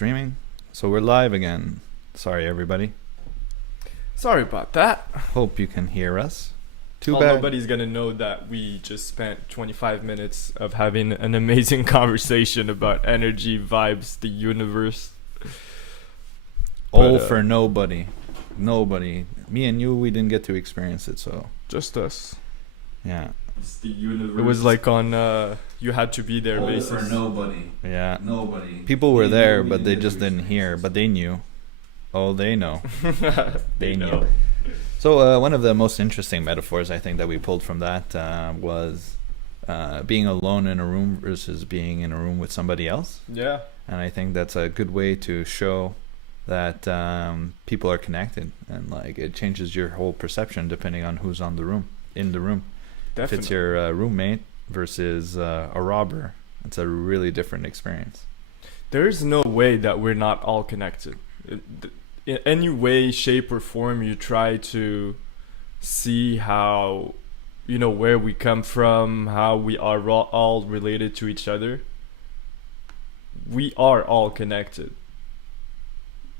Streaming. So we're live again. Sorry, everybody. Sorry about that. Hope you can hear us. Too Well, bad. nobody's gonna know that we just spent 25 minutes of having an amazing conversation about energy, vibes, the universe. All But, for nobody. Nobody. Me and you, we didn't get to experience it, so Just us. yeah. It's the universe. It was like on you had to be there basis. Nobody. Yeah. Nobody. People were Me and there, you, we but they get just to didn't hear. experience But they knew. Oh, they know. They knew. know. So one of the most interesting metaphors I think that we pulled from that was being alone in a room versus being in a room with somebody else. Yeah. And I think that's a good way to show that people are connected, and like it changes your whole perception depending on who's in the room. Definitely. If it's your roommate versus a robber, it's a really different experience. There's no way that we're not all connected. In any way, shape, or form, you try to see how, where we come from, how we are all related to each other. We are all connected.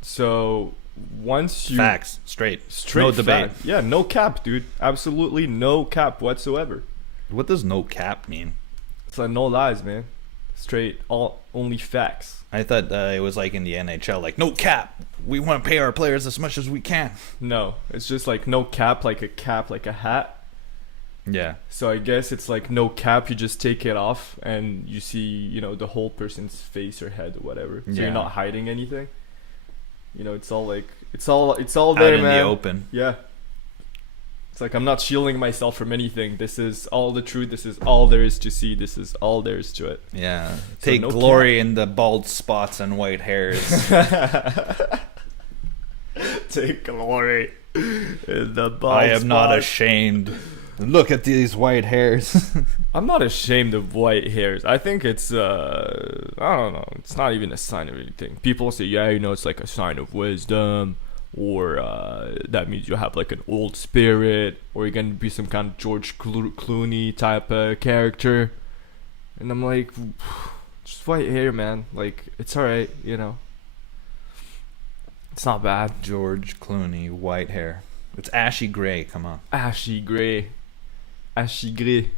So once you Facts, straight straight no debate. fact. Yeah, no cap, dude. Absolutely no cap whatsoever. What does no cap mean? It's like no lies, man. Straight, only facts. I thought it was like in the NHL, like no cap. We want to pay our players as much as we can. No, it's just like no cap, like a hat. Yeah. So I guess it's like no cap, you just take it off and you see, the whole person's face or head or whatever. So Yeah. you're not hiding anything. It's all like it's all Out there, in man. the open. Yeah. It's like I'm not shielding myself from anything. This is all the truth. This is all there is to see. This is all there is to it. Yeah. So Take no glory in the bald spots and white hairs. Take glory in the bald I am not spot. ashamed. Look at these white hairs. I'm not ashamed of white hairs. I think it's I don't know. It's not even a sign of anything. People say, yeah, it's like a sign of wisdom, or that means you have like an old spirit, or you're gonna be some kind of George Clooney type character. And I'm like, just white hair, man. Like it's alright, It's not bad. George Clooney, white hair. It's ashy gray, come on. Ashy gray. Ashy gray.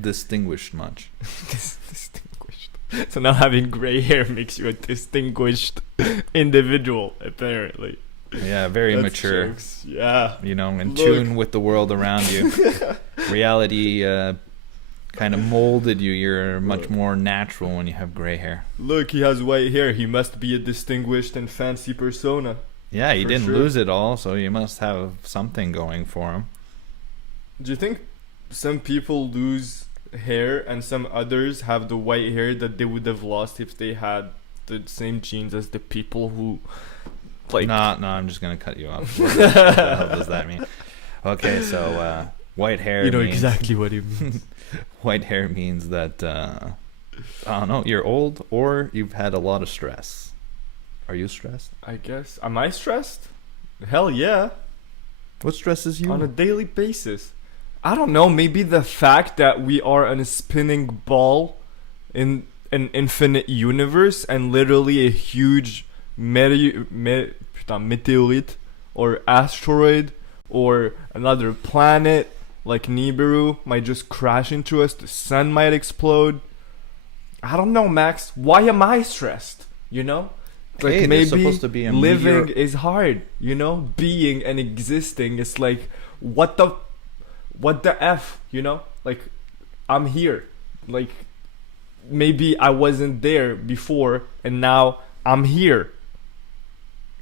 Distinguished much. Distinguished. So now having gray hair makes you a distinguished individual, apparently. Yeah, very That's mature. jokes. Yeah. In Look. tune with the world around you. Reality kind of molded you. You're much more natural when you have gray hair. Look, he has white hair. He must be a distinguished and fancy persona. Yeah, he For didn't sure. lose it all, so you must have something going for him. Do you think some people lose hair and some others have the white hair that they would have lost if they had the same genes as the people who, like... No, I'm just gonna cut you off. What the hell does that mean? Okay, so white hair. You know means, exactly what it means. White hair means that I don't know, you're old or you've had a lot of stress. Are you stressed? I guess. Am I stressed? Hell yeah. What stresses you? On a daily basis. I don't know, maybe the fact that we are on a spinning ball in an infinite universe and literally a huge meteorite or asteroid or another planet like Nibiru might just crash into us, the sun might explode. I don't know, Max. Why am I stressed? Like Hey, there's maybe supposed to be a living meteor- is hard, being and existing is like what the F, like I'm here, like maybe I wasn't there before and now I'm here,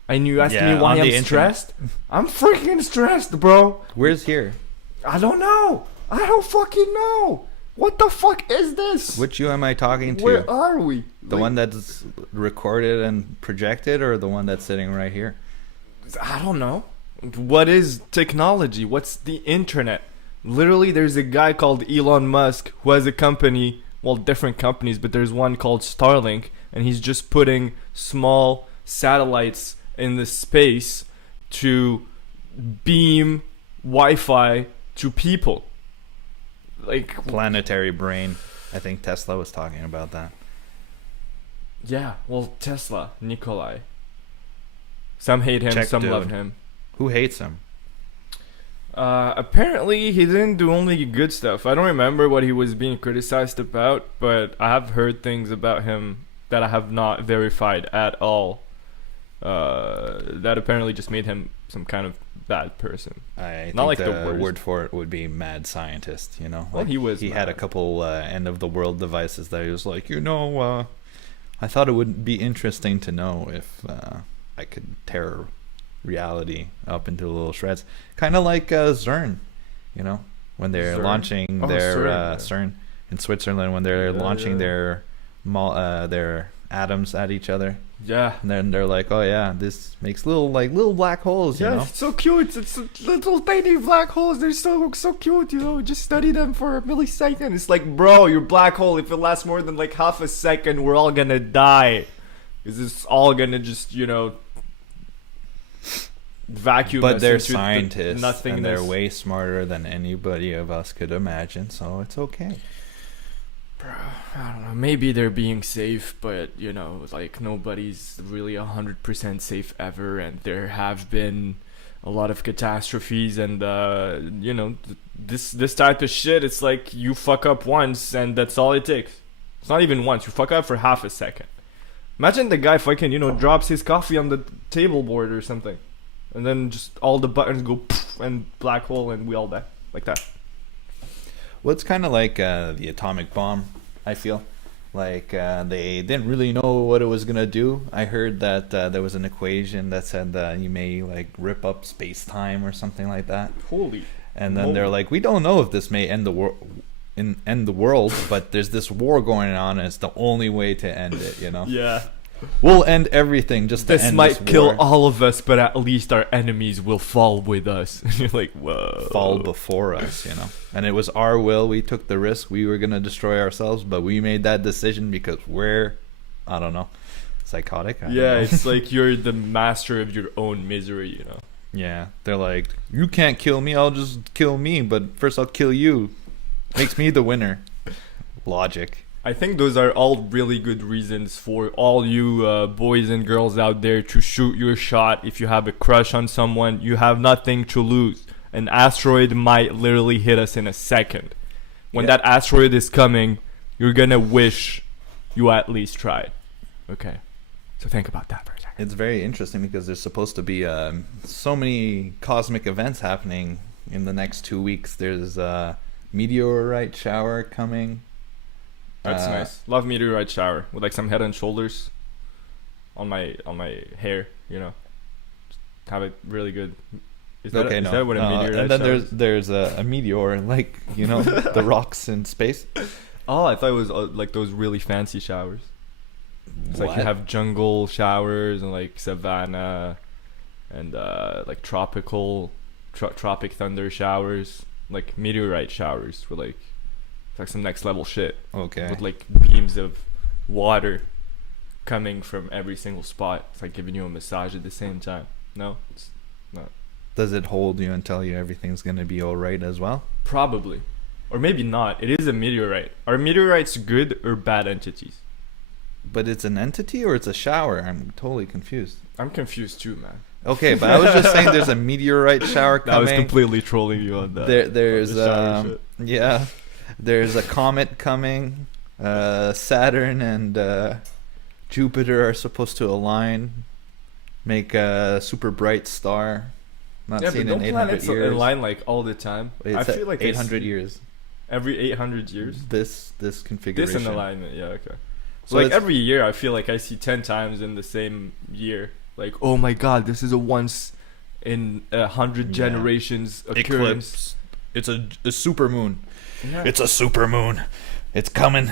and you ask Yeah, me why on the I'm internet. stressed. I'm freaking stressed, bro. Where's here? I don't know. I don't fucking know. What the fuck is this? Which you am I talking to? Where are we? The one that's recorded and projected, or the one that's sitting right here? I don't know. What is technology? What's the internet? Literally, there's a guy called Elon Musk who has a company, well, different companies, but there's one called Starlink, and he's just putting small satellites in the space to beam Wi-Fi to people. Like Planetary brain. I think Tesla was talking about that. Yeah, well, Tesla, Nikolai. Some hate him, Check, some dude. love him. Who hates him? Apparently, he didn't do only good stuff. I don't remember what he was being criticized about, but I have heard things about him that I have not verified at all. That apparently just made him some kind of bad person. I Not think like the the worst. word for it would be mad scientist. You know, Well, he was He had a mad. couple end of the world devices that he was like, I thought it would be interesting to know if I could tear reality up into little shreds, kind of like CERN. You know, when they're CERN? launching Oh, their CERN, yeah. CERN in Switzerland, when they're Yeah, launching yeah. their atoms at each other, Yeah. and then they're like, oh yeah, this makes little black holes. You Yeah, know, it's so cute. It's little tiny black holes. They're so cute. Just study them for a millisecond. It's like, bro, your black hole. If it lasts more than like half a second, we're all gonna die. Is this all gonna just vacuum? but us they're into the scientists and nothingness? they're way smarter than anybody of us could imagine, so it's okay. Bro, I don't know. Maybe they're being safe, but like nobody's really 100% safe ever, and there have been a lot of catastrophes, and this type of shit. It's like you fuck up once, and that's all it takes. It's not even once. You fuck up for half a second. Imagine the guy fucking drops his coffee on the table board or something, and then just all the buttons go poof, and black hole, and we all die like that. Well, it's kind of like the atomic bomb, I feel. Like they didn't really know what it was gonna do. I heard that there was an equation that said that you may like rip up space time or something like that. Holy. And then they're like, we don't know if this may end the world, but there's this war going on, and it's the only way to end it. Yeah. We'll end everything just to This end might this kill war. all of us, but at least our enemies will fall with us. You're like, whoa. Fall before us, and it was our will. We took the risk. We were gonna destroy ourselves, but we made that decision because we're, I don't know, psychotic. I don't Yeah, know. it's like you're the master of your own misery. Yeah, they're like, you can't kill me. I'll just kill me, but first I'll kill you. Makes me the winner. Logic. I think those are all really good reasons for all you boys and girls out there to shoot your shot. If you have a crush on someone, you have nothing to lose. An asteroid might literally hit us in a second. When Yeah. that asteroid is coming, you're gonna wish you at least tried. Okay, so think about that for a second. It's very interesting because there's supposed to be so many cosmic events happening in the next 2 weeks. There's a meteorite shower coming. That's nice. Love meteorite shower with like some Head and Shoulders on my hair. Just have it really good. Is that Okay, is no. that what a meteorite And then shower is? there's a meteor, like the rocks in space. Oh, I thought it was like those really fancy showers. It's like you have jungle showers and like savanna and like tropic thunder showers, like meteorite showers were like it's like some next level shit Okay. with like beams of water coming from every single spot. It's like giving you a massage at the same time. No, it's not. Does it hold you and tell you everything's gonna be all right as well? Probably, or maybe not. It is a meteorite. Are meteorites good or bad entities? But it's an entity or it's a shower? I'm totally confused. I'm confused too, man. Okay, but I was just saying there's a meteorite shower I was coming. completely trolling you on that. There's The shower shit. yeah, there's a comet coming. Saturn and Jupiter are supposed to align, make a super bright star. Not Yeah, but seen don't in 800 planets years. align like all the time. It's I feel like I 800 see years. every 800 years. This configuration. This in alignment, yeah, okay. So Like it's- every year, I feel like I see 10 times in the same year. Like, oh my god, this is a once in 100 Yeah. generations occurrence. eclipse. It's a super moon. Yeah. It's a super moon. It's coming.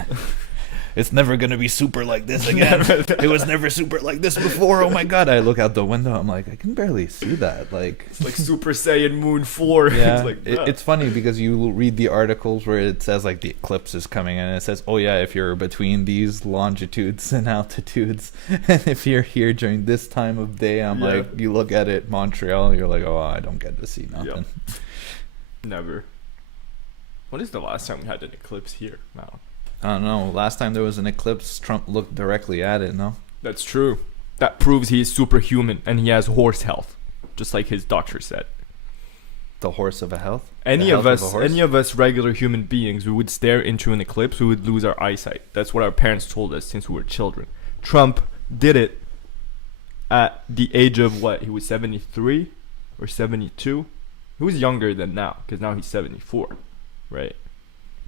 It's never gonna be super like this again. It was never super like this before. Oh my god! I look out the window. I'm like, I can barely see that. Like, It's like Super Saiyan Moon 4. yeah, It's like, bruh. it's funny because you read the articles where it says like the eclipse is coming, and it says, oh yeah, if you're between these longitudes and altitudes, and if you're here during this time of day, I'm Yeah. like, you look at it, Montreal, you're like, oh, I don't get to see nothing. Never. When is the last time we had an eclipse here? No. I don't know. Last time there was an eclipse, Trump looked directly at it. No. That's true. That proves he is superhuman and he has horse health, just like his doctor said. The horse of a health. Any The of health us, a horse? any of us regular human beings, we would stare into an eclipse, we would lose our eyesight. That's what our parents told us since we were children. Trump did it at the age of what? He was 73 or 72. He was younger than now, because now he's 74, right?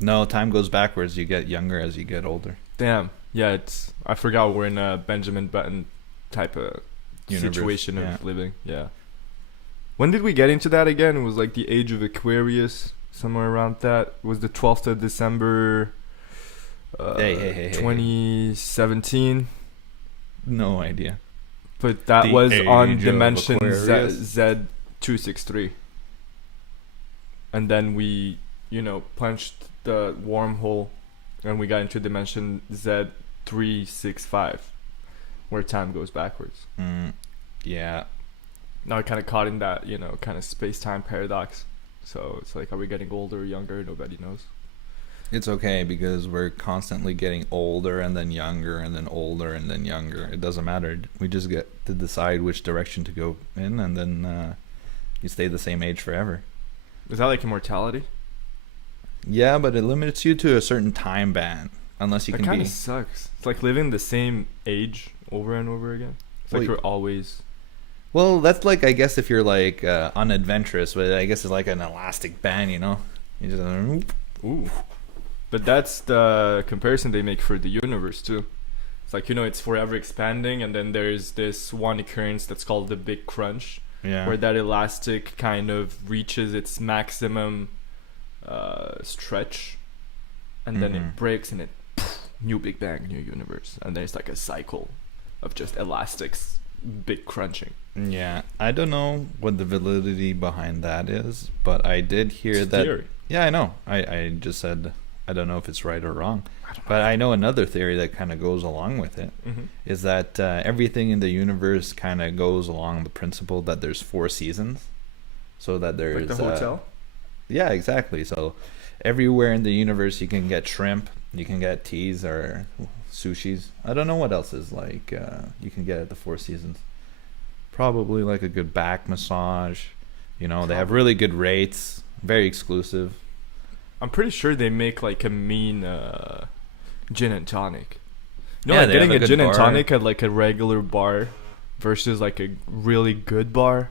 No, time goes backwards. You get younger as you get older. Damn. Yeah, it's. I forgot we're in a Benjamin Button type of Universe, situation yeah. of living. Yeah. When did we get into that again? It was like the age of Aquarius, somewhere around that. It was the 12th of December, Hey. 2017. No idea. But that The was age on of dimension Aquarius. Z263. And then we, punched the wormhole and we got into dimension Z365, where time goes backwards. Yeah. Now we're kind of caught in that, kind of space-time paradox. So it's like, are we getting older or younger? Nobody knows. It's okay because we're constantly getting older and then younger and then older and then younger. It doesn't matter. We just get to decide which direction to go in, and then you stay the same age forever. Is that like immortality? Yeah, but it limits you to a certain time band. Unless you That can kind be... of sucks. It's like living the same age over and over again. It's like Well, you're always... Well, that's like, I guess, if you're like unadventurous, but I guess it's like an elastic band, You just... Ooh. But that's the comparison they make for the universe too. It's like, it's forever expanding, and then there's this one occurrence that's called the Big Crunch, Yeah. where that elastic kind of reaches its maximum stretch, and then Mhm. it breaks, and new Big Bang, new universe, and then it's like a cycle of just elastics big crunching. Yeah, I don't know what the validity behind that is, but I did hear It's that. theory. Yeah, I know. I just said I don't know if it's right or wrong, but I know another theory that kind of goes along with it Mm-hmm. is that everything in the universe kind of goes along the principle that there's 4 seasons, so that there's Like the hotel. yeah, exactly. So everywhere in the universe you can get shrimp, you can get teas or sushis. I don't know what else is like you can get at the 4 seasons. Probably like a good back massage. They have really good rates, very exclusive. I'm pretty sure they make like a mean gin and tonic. Yeah, Like they getting have a a gin good and bar. tonic at like a regular bar versus like a really good bar.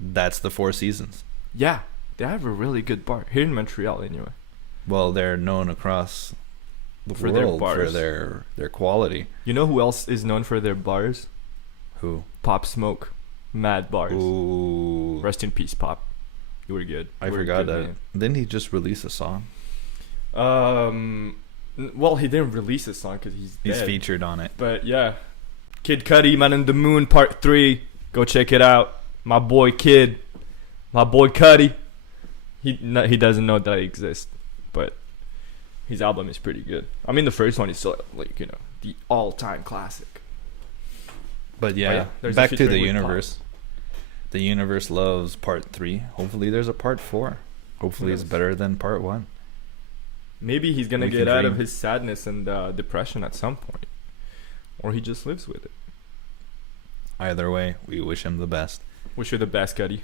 That's the 4 seasons. Yeah, they have a really good bar here in Montreal anyway. Well, they're known across the For their world for bars. their quality. You know who else is known for their bars? Who? Pop Smoke. Mad bars. Ooh, Rest in peace, Pop. You were good. I You were a forgot good that. Didn't he just release a song? Well, he didn't release a song because he's He's dead. featured on it. But yeah, Kid Cudi, Man in the Moon, Part 3. Go check it out. My boy Kid, my boy Cudi. He doesn't know that I exist, but his album is pretty good. I mean, the first one is still like the all-time classic. But yeah, there's a back to the featuring with universe. The universe loves Part 3. Hopefully, there's a Part 4. Hopefully, it's Yes. better than Part 1. Maybe he's gonna We get can out of dream. his sadness and depression at some point, or he just lives with it. Either way, we wish him the best. Wish you the best, Cudi.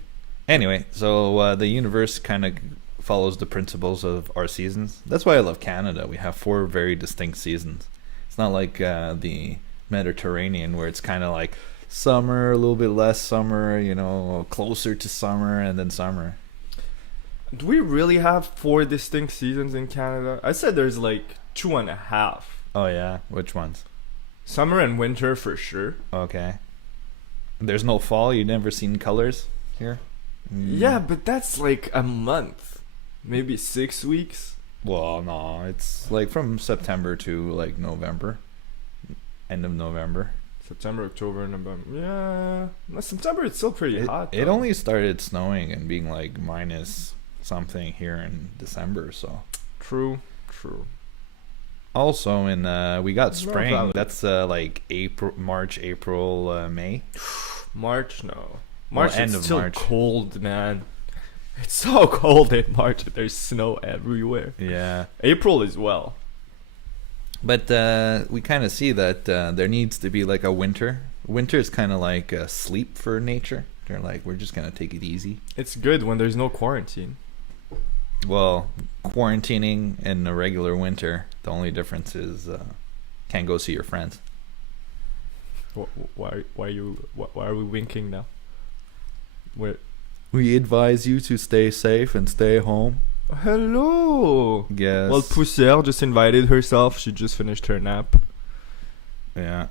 Anyway, so the universe kind of follows the principles of our seasons. That's why I love Canada. We have 4 very distinct seasons. It's not like the Mediterranean where it's kind of like summer, a little bit less summer, closer to summer, and then summer. Do we really have 4 distinct seasons in Canada? I said there's like 2.5. Oh yeah, which ones? Summer and winter for sure. Okay. There's no fall. You never seen colors here? Yeah, but that's like a month. Maybe 6 weeks. Well, no, it's like from September to like November, end of November. September, October, November. Yeah. No, September it's still pretty hot. It though. only started snowing and being like minus something here in December. So True. also in we got It's not spring. valid. That's like March, April, May. March, no. Well, March end is of still March. cold, man. It's so cold in March. There's snow everywhere. Yeah. April as well. But we kind of see that there needs to be like a winter. Winter is kind of like sleep for nature. They're like, we're just gonna take it easy. It's good when there's no quarantine. Well, quarantining in a regular winter, the only difference is can't go see your friends. Why are we winking now? Where? We advise you to stay safe and stay home. Hello. Yes. Well, Poussière just invited herself. She just finished her nap. Yeah.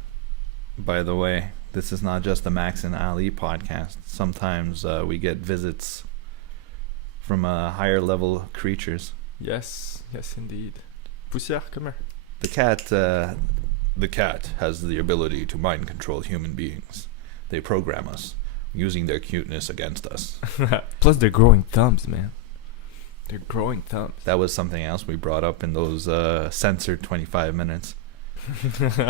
By the way, this is not just the Max and Ali podcast. Sometimes we get visits from higher level creatures. Yes, indeed. Poussière, come here. The cat has the ability to mind control human beings. They program us, using their cuteness against us. Plus, they're growing thumbs, man. They're growing thumbs. That was something else we brought up in those censored 25 minutes.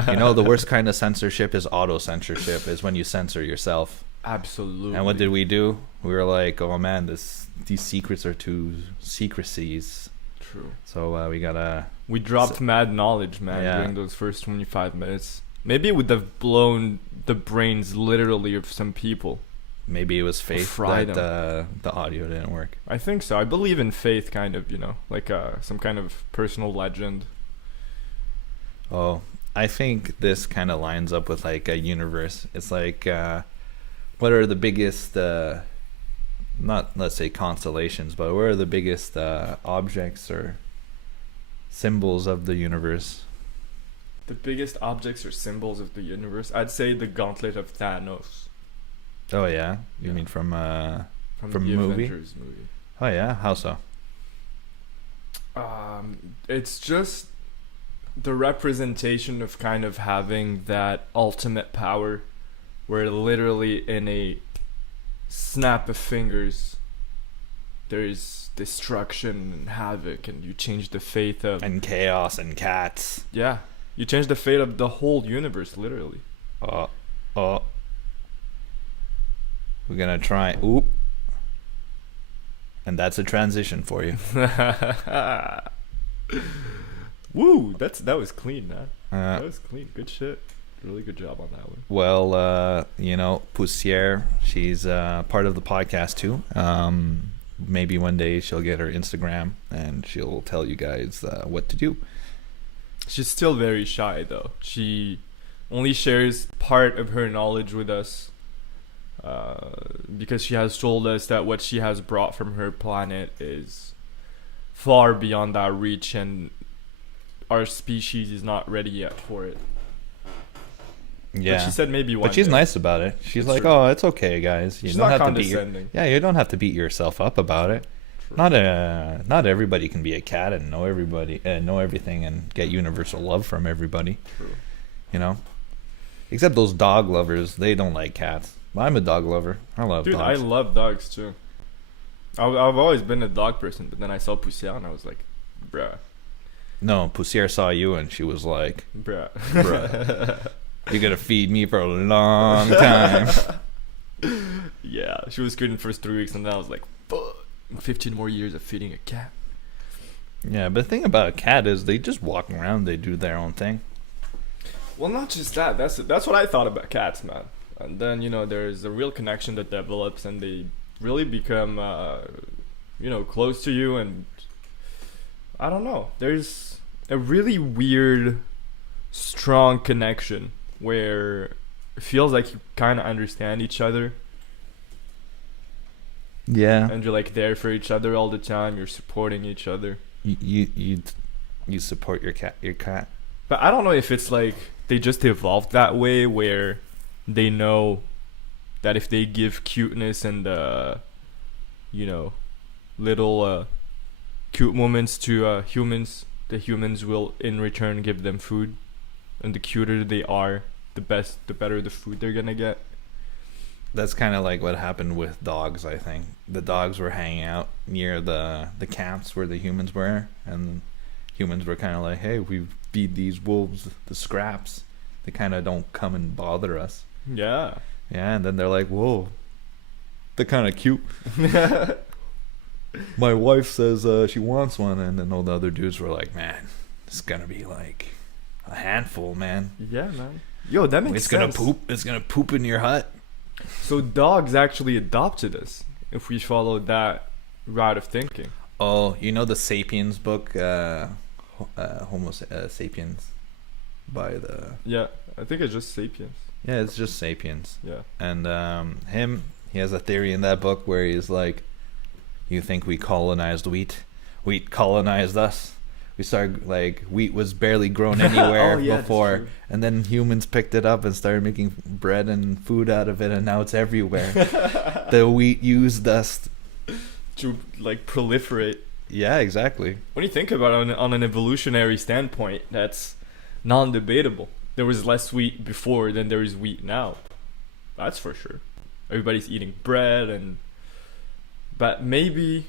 You know, the worst kind of censorship is auto-censorship, is when you censor yourself. Absolutely. And what did we do? We were like, oh man, these secrets are too secrecies. True. So we dropped mad knowledge, man, during those first 25 minutes. Maybe it would have blown the brains literally of some people. Maybe it was faith that the audio didn't work. I think so. I believe in faith, kind of, you know, like some kind of personal legend. Oh, I think this kind of lines up with like a universe. It's like, what are the biggest, not let's say constellations, but what are the biggest objects or symbols of the universe? The biggest objects or symbols of the universe? I'd say the gauntlet of Thanos. Oh yeah, you mean from the movie? Avengers movie. Oh yeah, how so? It's just the representation of kind of having that ultimate power, where literally in a snap of fingers, there's destruction and havoc, and you change the fate of and chaos and cats. Yeah, you change the fate of the whole universe, literally. We're gonna try. Oop. And that's a transition for you. Woo! That was clean, man. That was clean. Good shit. Really good job on that one. Well, you know, Poussière, she's part of the podcast too. Maybe one day she'll get her Instagram and she'll tell you guys what to do. She's still very shy, though. She only shares part of her knowledge with us. Because she has told us that what she has brought from her planet is far beyond our reach, and our species is not ready yet for it. Yeah, but she said maybe one. But she's day. nice about it. She's like, true. "Oh, it's okay, guys. You she's don't not have condescending. you don't have to beat yourself up about it. True. Not everybody can be a cat and know everything and get universal love from everybody. True. You know, except those dog lovers. They don't like cats. I'm a dog lover. I love Dude, dogs. I love dogs too. I've always been a dog person, but then I saw Poussière and I was like, bruh. No, Poussière saw you and she was like, Bruh. you're gonna feed me for a long time. Yeah, she was good in the first 3 weeks, and then I was like, fuck, 15 more years of feeding a cat. Yeah, but the thing about a cat is they just walk around, they do their own thing. Well, not just that. That's what I thought about cats, man. And then, you know, there's a real connection that develops, and they really become, close to you. And I don't know. There's a really weird, strong connection where it feels like you kind of understand each other. Yeah. And you're like there for each other all the time. You're supporting each other. You support your cat. But I don't know if it's like they just evolved that way, where they know that if they give cuteness and little cute moments to humans, the humans will in return give them food, and the cuter they are, the better the food they're gonna get. That's kind of like what happened with dogs, I think. The dogs were hanging out near the camps where the humans were, and humans were kind of like, hey, we feed these wolves the scraps. They kind of don't come and bother us. Yeah. Yeah, and then they're like, whoa, they're kind of cute. My wife says she wants one, and then all the other dudes were like, man, it's gonna be like a handful, man. Yeah, man. Yo, that makes It's sense. gonna poop. It's gonna poop in your hut. So dogs actually adopted us if we follow that route of thinking. Oh, you know the Sapiens book, Homo Sapiens, by the Yeah, I think it's just Sapiens. yeah, it's just Sapiens. Yeah. And he has a theory in that book where he's like, you think we colonized wheat? Wheat colonized us. We started, like, wheat was barely grown anywhere Oh, yeah, that's before, true. and then humans picked it up and started making bread and food out of it, and now it's everywhere. The wheat used us. To like proliferate. Yeah, exactly. When you think about it on an evolutionary standpoint, that's non-debatable. There was less wheat before than there is wheat now. That's for sure. Everybody's eating bread but maybe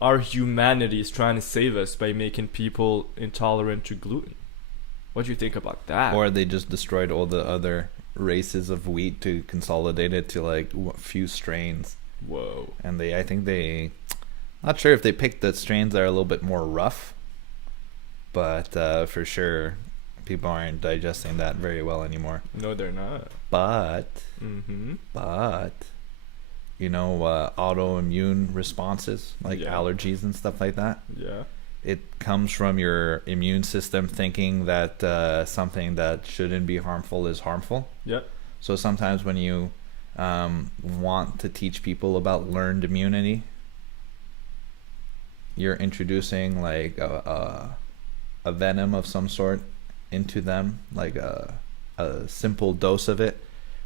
our humanity is trying to save us by making people intolerant to gluten. What do you think about that? Or they just destroyed all the other races of wheat to consolidate it to like a few strains. Whoa. And I think not sure if they picked the strains that are a little bit more rough, but for sure people aren't digesting that very well anymore. No, they're not. But Mm-hmm. you know, autoimmune responses like Yeah. allergies and stuff like that, Yeah. it comes from your immune system thinking that something that shouldn't be harmful is harmful. Yep. So sometimes when you want to teach people about learned immunity, you're introducing like a venom of some sort into them, like a simple dose of it,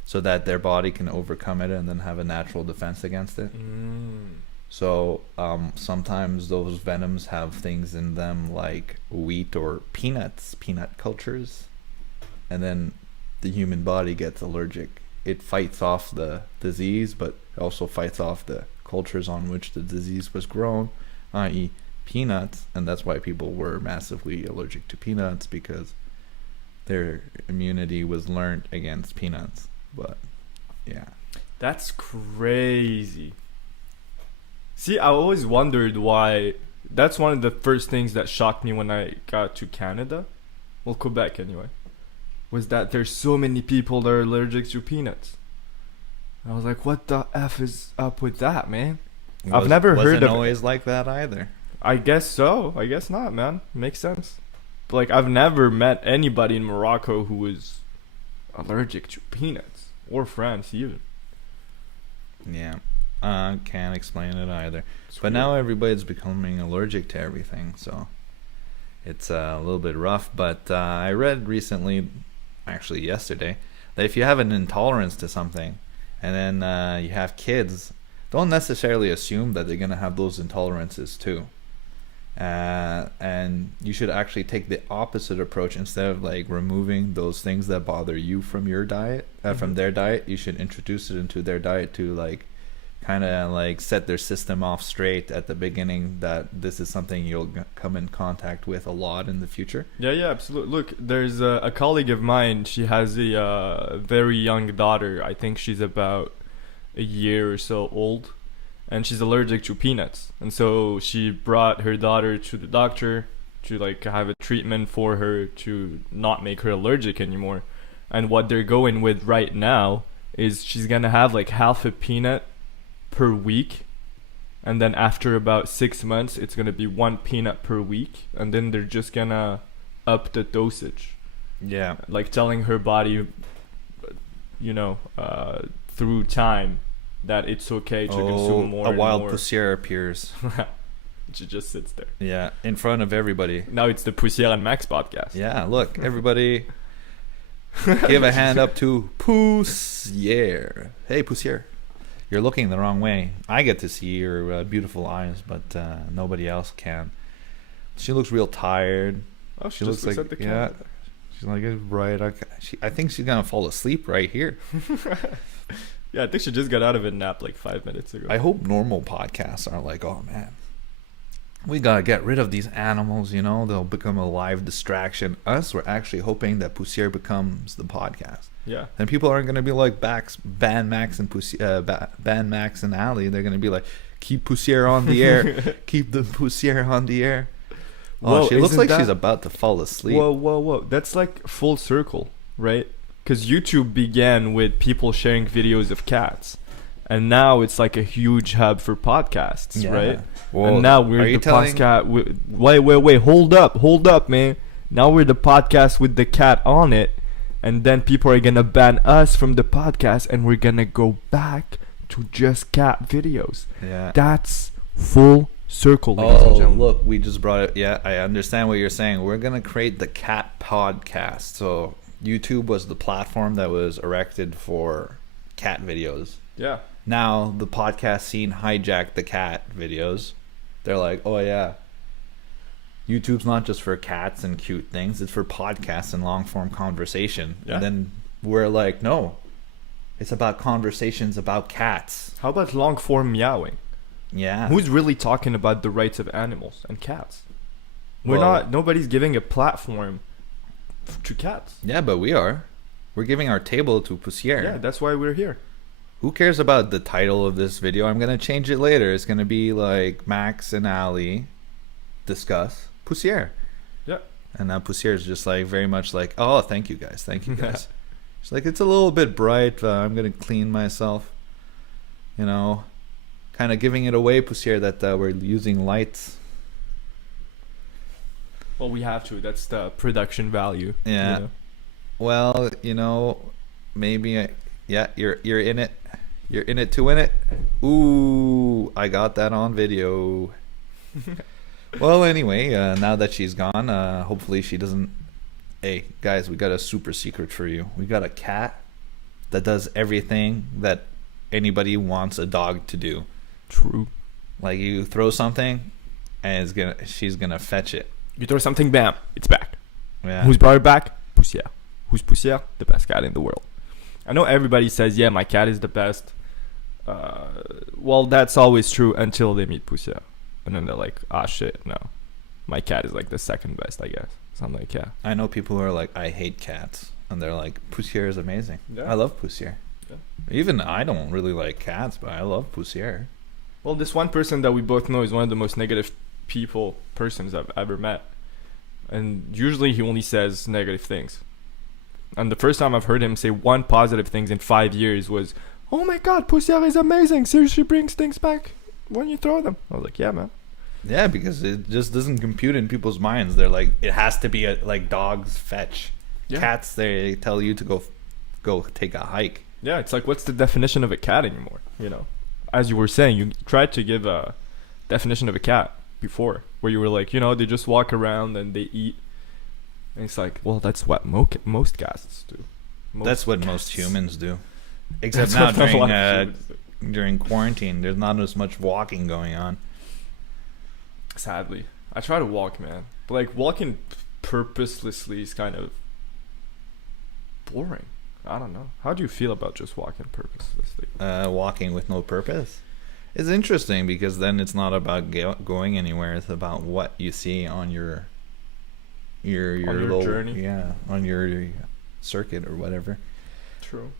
so that their body can overcome it and then have a natural defense against it. So sometimes those venoms have things in them like wheat or peanuts, peanut cultures, and then the human body gets allergic. It fights off the disease, but also fights off the cultures on which the disease was grown, i.e. peanuts, and that's why people were massively allergic to peanuts, because their immunity was learned against peanuts. But yeah. That's crazy. See, I always wondered why. That's one of the first things that shocked me when I got to Canada. Well, Quebec anyway. Was that there's so many people that are allergic to peanuts. I was like, what the F is up with that, man? I've never heard wasn't of always like that either. I guess so. I guess not, man. Makes sense. But like, I've never met anybody in Morocco who was allergic to peanuts. Or France, even. Yeah. Can't explain it either. It's But weird. now everybody's becoming allergic to everything, so it's a little bit rough. But I read recently, actually yesterday, that if you have an intolerance to something and then you have kids, don't necessarily assume that they're going to have those intolerances too. And you should actually take the opposite approach. Instead of like removing those things that bother you from your diet, from their diet, you should introduce it into their diet to like kind of like set their system off straight at the beginning that this is something you'll come in contact with a lot in the future. Yeah, absolutely. Look, there's a colleague of mine. She has a very young daughter. I think she's about a year or so old, and she's allergic to peanuts. And so she brought her daughter to the doctor to like have a treatment for her to not make her allergic anymore. And what they're going with right now is she's gonna have like half a peanut per week, and then after about 6 months it's gonna be 1 peanut per week, and then they're just gonna up the dosage, Yeah. like telling her body, through time, that it's okay to consume more a and wild more. poussière appears. She just sits there. Yeah, in front of everybody. Now it's the Poussière and Max podcast. Yeah, look, everybody, give a hand up to Poussière. Hey, Poussière. You're looking the wrong way. I get to see your beautiful eyes, but nobody else can. She looks real tired. Oh, She just looks like, at the yeah. camera. She's like, right. I think she's gonna fall asleep right here. Yeah, I think she just got out of a nap like 5 minutes ago. I hope normal podcasts are like, oh man, we gotta get rid of these animals. They'll become a live distraction. Us, we're actually hoping that Poussière becomes the podcast. Yeah. And people aren't gonna be like ban Max and ban Max and Ali. They're gonna be like, keep Poussière on the air, keep the Poussière on the air. Oh, she looks isn't like that- she's about to fall asleep. Whoa. That's like full circle, right? Because YouTube began with people sharing videos of cats. And now it's like a huge hub for podcasts, Yeah. right? Whoa, and now are we're you the telling- podcast. Wait. Hold up, man. Now we're the podcast with the cat on it. And then people are going to ban us from the podcast. And we're going to go back to just cat videos. Yeah. That's full circle, ladies and Oh, gentlemen. look, we just brought it. Yeah, I understand what you're saying. We're going to create the cat podcast. So YouTube was the platform that was erected for cat videos. Yeah. Now the podcast scene hijacked the cat videos. They're like, oh yeah, YouTube's not just for cats and cute things, it's for podcasts and long form conversation. Yeah. And then we're like, no, it's about conversations about cats. How about long form meowing? Yeah. Who's really talking about the rights of animals and cats? Well- Nobody's giving a platform to cats. Yeah, but we are. We're giving our table to Poussière. Yeah, that's why we're here. Who cares about the title of this video? I'm gonna change it later. It's gonna be like Max and Ali discuss Poussière. Yeah. And now Poussière is just like very much like, oh, thank you guys. It's like, it's a little bit bright. I'm gonna clean myself. You know, kind of giving it away, Poussière, that we're using lights. Well, we have to. That's the production value. Yeah. you know? Well, you know, maybe yeah, you're in it. You're in it to win it. Ooh, I got that on video. Well, anyway, now that she's gone, hopefully she doesn't. Hey, guys, we got a super secret for you. We got a cat that does everything that anybody wants a dog to do. True. Like you throw something, and she's gonna fetch it. You throw something, bam, it's back. Yeah. Who's brought it back? Poussière. Who's Poussière? The best cat in the world. I know everybody says, yeah, my cat is the best. Well, that's always true until they meet Poussière. And then they're like, ah, shit, no. My cat is like the second best, I guess. So I'm like, yeah. I know people who are like, I hate cats, and they're like, Poussière is amazing. Yeah. I love Poussière. Yeah. Even I don't really like cats, but I love Poussière. Well, this one person that we both know is one of the most negative persons I've ever met. And usually he only says negative things. And the first time I've heard him say one positive things in 5 years was, oh my god, Poussière is amazing. Seriously brings things back when you throw them. I was like, yeah, man. Yeah, because it just doesn't compute in people's minds. They're like, it has to be like dogs fetch. Yeah. Cats, they tell you to go take a hike. Yeah, it's like, what's the definition of a cat anymore? You know, as you were saying, you tried to give a definition of a cat before, where you were like, you know, they just walk around and they eat. And it's like, well, that's what most cats do. That's what most humans do. Except That's now what a lot of humans do. during quarantine, there's not as much walking going on. Sadly, I try to walk, man. But like walking purposelessly is kind of boring. I don't know. How do you feel about just walking purposelessly? Walking with no purpose. It's interesting because then it's not about going anywhere. It's about what you see on your little journey? Yeah, on your circuit or whatever. True.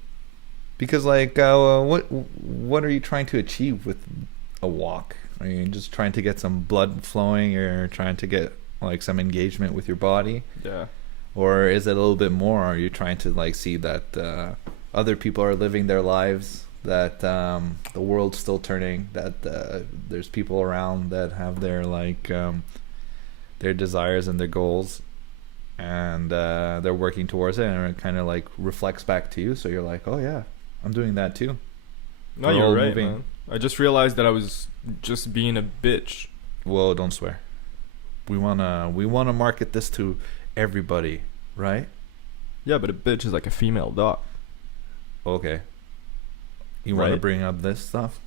Because like, what are you trying to achieve with a walk? Are you just trying to get some blood flowing, or trying to get like some engagement with your body? Yeah. Or is it a little bit more? Are you trying to like see that other people are living their lives, that the world's still turning, that there's people around that have their like their desires and their goals, and they're working towards it, and it kind of like reflects back to you. So you're like, oh yeah, I'm doing that too. No, We're you're all right, moving. man. I just realized that I was just being a bitch. Whoa, don't swear. We wanna market this to everybody, right? Yeah, but a bitch is like a female dog. Okay. You want to Right. bring up this stuff?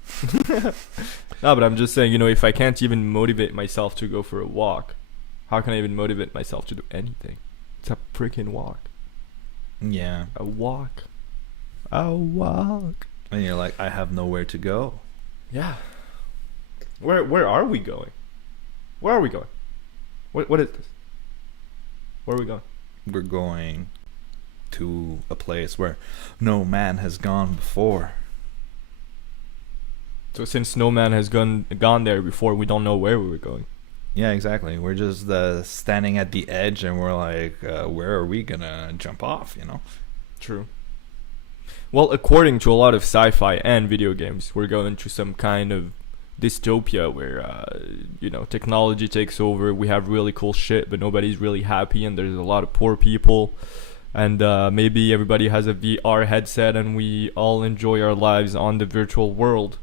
No, but I'm just saying, you know, if I can't even motivate myself to go for a walk, how can I even motivate myself to do anything? It's a freaking walk. Yeah. A walk. A walk. And you're like, I have nowhere to go. Yeah. Where are we going? Where are we going? What is this? Where are we going? We're going to a place where no man has gone before. So since no man has gone there before, we don't know where we were going. Yeah, exactly. We're just standing at the edge, and we're like, where are we gonna jump off? You know? True. Well, according to a lot of sci-fi and video games, we're going to some kind of dystopia where technology takes over. We have really cool shit, but nobody's really happy, and there's a lot of poor people. And maybe everybody has a VR headset, and we all enjoy our lives on the virtual world.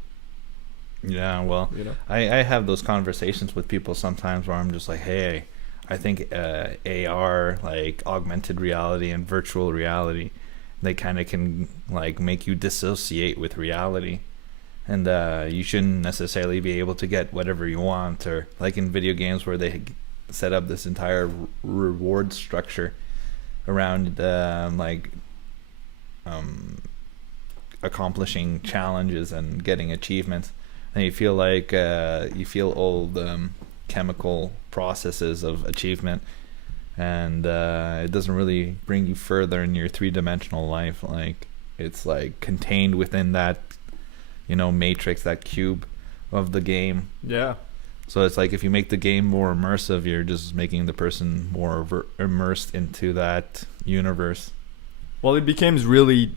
Yeah, well, I have those conversations with people sometimes where I'm just like, hey, I think AR, like augmented reality and virtual reality, they kind of can like make you dissociate with reality. And you shouldn't necessarily be able to get whatever you want, or like in video games where they set up this entire reward structure around accomplishing challenges and getting achievements, and you feel like you feel all the chemical processes of achievement, and it doesn't really bring you further in your three-dimensional life. Like it's like contained within that matrix, that cube of the game. Yeah. So it's like if you make the game more immersive, you're just making the person more immersed into that universe. Well, it becomes really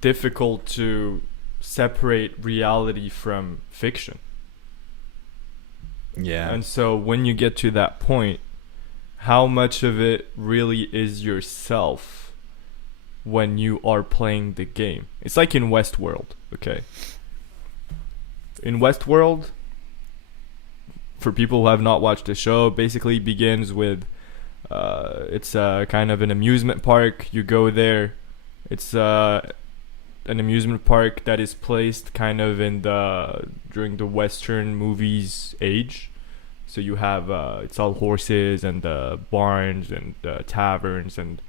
difficult to separate reality from fiction. Yeah. And so when you get to that point, how much of it really is yourself when you are playing the game? It's like in Westworld, okay? In Westworld, for people who have not watched the show, basically begins with it's kind of an amusement park. You go there. It's an amusement park that is placed kind of during the Western movies age. So you have it's all horses and barns and taverns and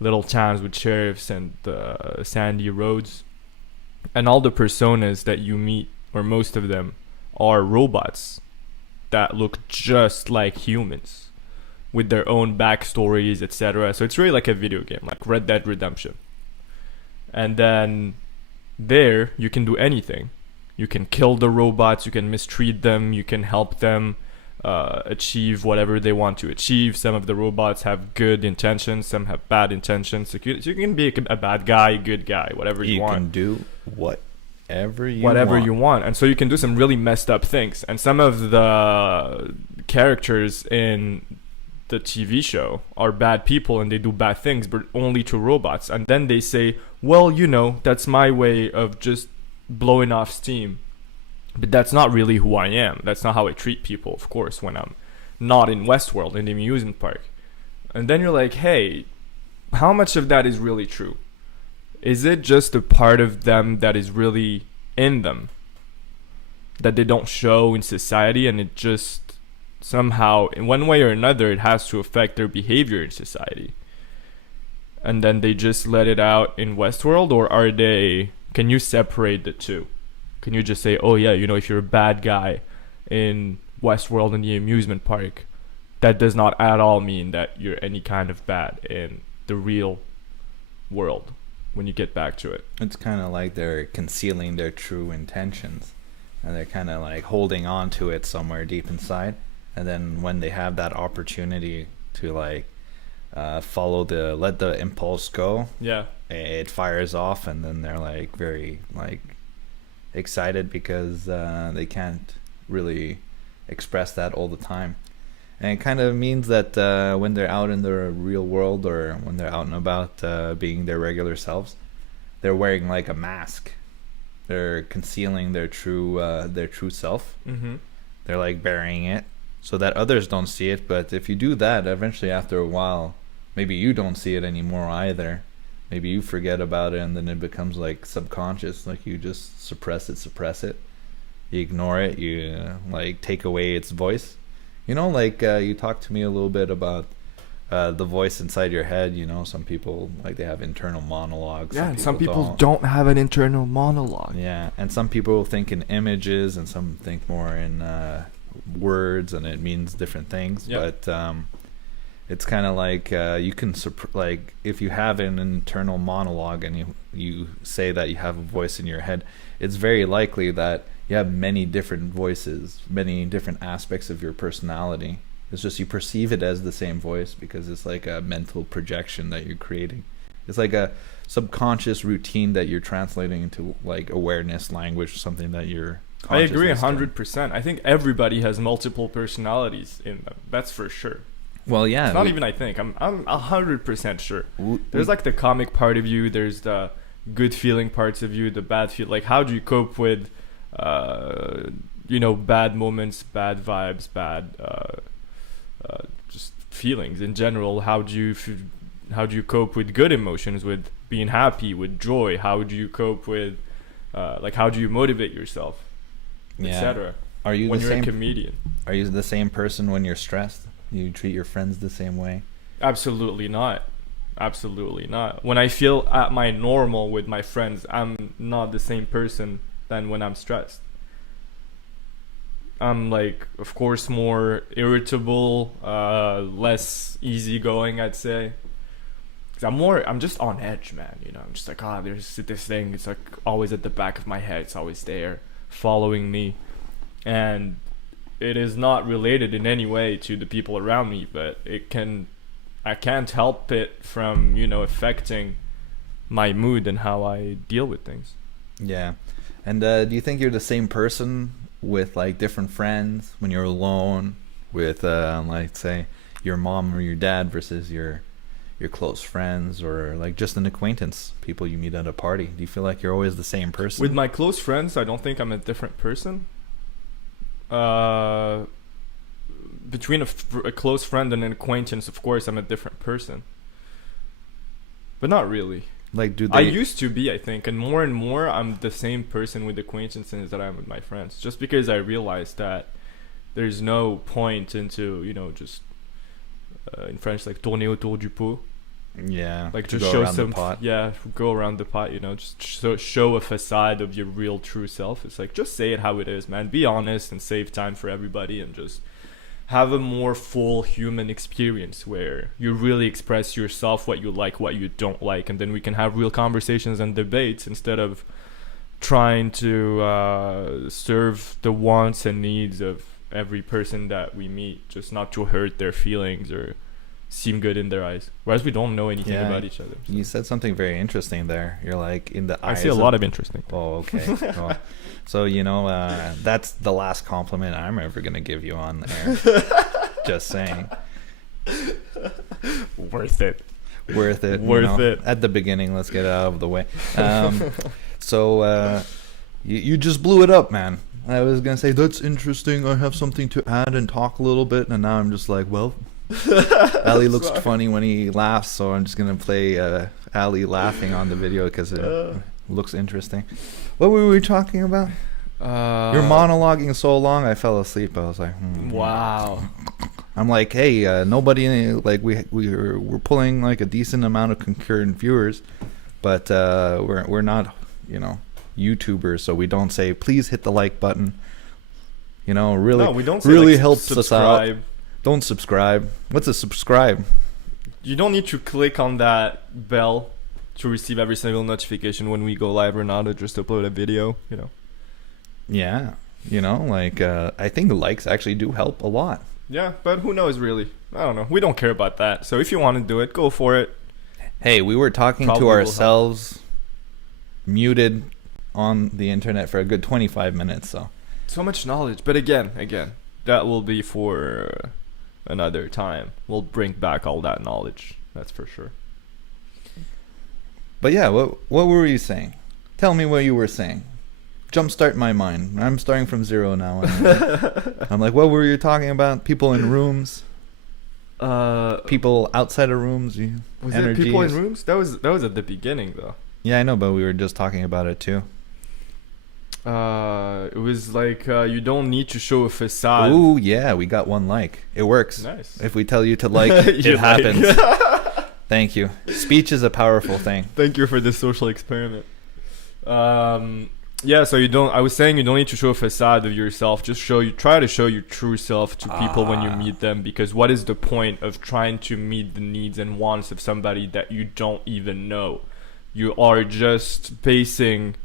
little towns with sheriffs and sandy roads, and all the personas that you meet, or most of them, are robots that look just like humans with their own backstories, etc. So it's really like a video game, like Red Dead Redemption. And then there you can do anything. You can kill the robots, you can mistreat them, you can help them achieve whatever they want to achieve. Some of the robots have good intentions, some have bad intentions. So you can be a bad guy, good guy, whatever you want. You can do whatever you want. And so you can do some really messed up things. And some of the characters in the TV show are bad people and they do bad things, but only to robots. And then they say, well, that's my way of just blowing off steam. But that's not really who I am. That's not how I treat people, of course, when I'm not in Westworld, in the amusement park. And then you're like, hey, how much of that is really true? Is it just a part of them that is really in them, that they don't show in society, and it just somehow, in one way or another, it has to affect their behavior in society? And then they just let it out in Westworld? Or can you separate the two? Can you just say, oh yeah, if you're a bad guy in Westworld in the amusement park, that does not at all mean that you're any kind of bad in the real world when you get back to it? It's kind of like they're concealing their true intentions, and they're kind of like holding on to it somewhere deep inside. And then when they have that opportunity to like let the impulse go, yeah, it fires off, and then they're like very like excited because they can't really express that all the time. And it kind of means that when they're out in the real world, or when they're out and about being their regular selves, they're wearing like a mask. They're concealing their true self. Mm-hmm. They're like burying it so that others don't see it. But if you do that, eventually after a while, maybe you don't see it anymore either. Maybe you forget about it, and then it becomes like subconscious. Like you just suppress it. You ignore it. You like take away its voice. You talked to me a little bit about the voice inside your head. Some people like they have internal monologues. Yeah, some people don't have an internal monologue. Yeah, and some people think in images, and some think more in words, and it means different things. Yep. But it's kind of like you can like if you have an internal monologue and you say that you have a voice in your head, it's very likely that you have many different voices, many different aspects of your personality It's just you perceive it as the same voice because it's like a mental projection that you're creating. It's like a subconscious routine that you're translating into like awareness language, something that you're. I agree 100%. I think everybody has multiple personalities in them. That's for sure. Well, yeah. It's not even I think. I'm 100% sure. There's like the comic part of you. There's the good feeling parts of you. The bad feel. Like how do you cope with, bad moments, bad vibes, bad, just feelings in general. How do you cope with good emotions, with being happy, with joy? How do you cope with, how do you motivate yourself, etc. Are you when the you're same a comedian? Are you the same person when you're stressed? You treat your friends the same way? Absolutely not. Absolutely not. When I feel at my normal with my friends, I'm not the same person than when I'm stressed. I'm like, of course, more irritable, less easygoing, I'd say. 'Cause I'm just on edge, man. I'm just like, there's this thing. It's like always at the back of my head. It's always there, following me, and it is not related in any way to the people around me. But I can't help it from affecting my mood and how I deal with things. Yeah. And do you think you're the same person with like different friends when you're alone with like say your mom or your dad versus your close friends, or like just an acquaintance, people you meet at a party? Do you feel like you're always the same person? With my close friends, I don't think I'm a different person. Between a close friend and an acquaintance, of course, I'm a different person. But not really. Like, do they? I used to be, I think, and more, I'm the same person with acquaintances that I am with my friends. Just because I realized that there's no point into, just in French, like tourner autour du pot. Yeah. Like just show some, go around the pot. Just show a facade of your real true self. It's like just say it how it is, man. Be honest and save time for everybody, and just have a more full human experience where you really express yourself, what you like, what you don't like, and then we can have real conversations and debates instead of trying to serve the wants and needs of every person that we meet, just not to hurt their feelings or seem good in their eyes, whereas we don't know anything about each other. You said something very interesting there. You're like, in the eyes. I see a lot of interesting. Oh, okay. Well, so that's the last compliment I'm ever gonna give you on air. Just saying. Worth it. Worth it. Worth it. At the beginning, let's get it out of the way. So you just blew it up, man. I was gonna say that's interesting. I have something to add and talk a little bit, and now I'm just like, well. Ali looks funny when he laughs, so I'm just gonna play Ali laughing on the video because it looks interesting. What were we talking about? You're monologuing so long, I fell asleep. I was like, wow. I'm like, hey, nobody, like we're pulling like a decent amount of concurrent viewers, but we're not YouTubers, so we don't say please hit the like button. Really, no, we don't say, really like, helps subscribe. us out. Don't subscribe. What's a subscribe? You don't need to click on that bell to receive every single notification when we go live or not, or just upload a video, Yeah. I think likes actually do help a lot. Yeah, but who knows really? I don't know. We don't care about that. So if you want to do it, go for it. Hey, we were talking to ourselves muted on the internet for a good 25 minutes, so much knowledge. But again, that will be for another time. We'll bring back all that knowledge, that's for sure. But yeah, what were you saying? Tell me what you were saying. Jumpstart my mind. I'm starting from zero now. I'm like, what were you talking about? People in rooms? People outside of rooms? Was it people in rooms? That was at the beginning though. Yeah, I know, but we were just talking about it too. It was like you don't need to show a facade. Ooh, yeah, we got one like. It works. Nice. If we tell you to like, it happens. Thank you. Speech is a powerful thing. Thank you for this social experiment. Yeah, so I was saying you don't need to show a facade of yourself. Just try to show your true self to people when you meet them, because what is the point of trying to meet the needs and wants of somebody that you don't even know? You are just basing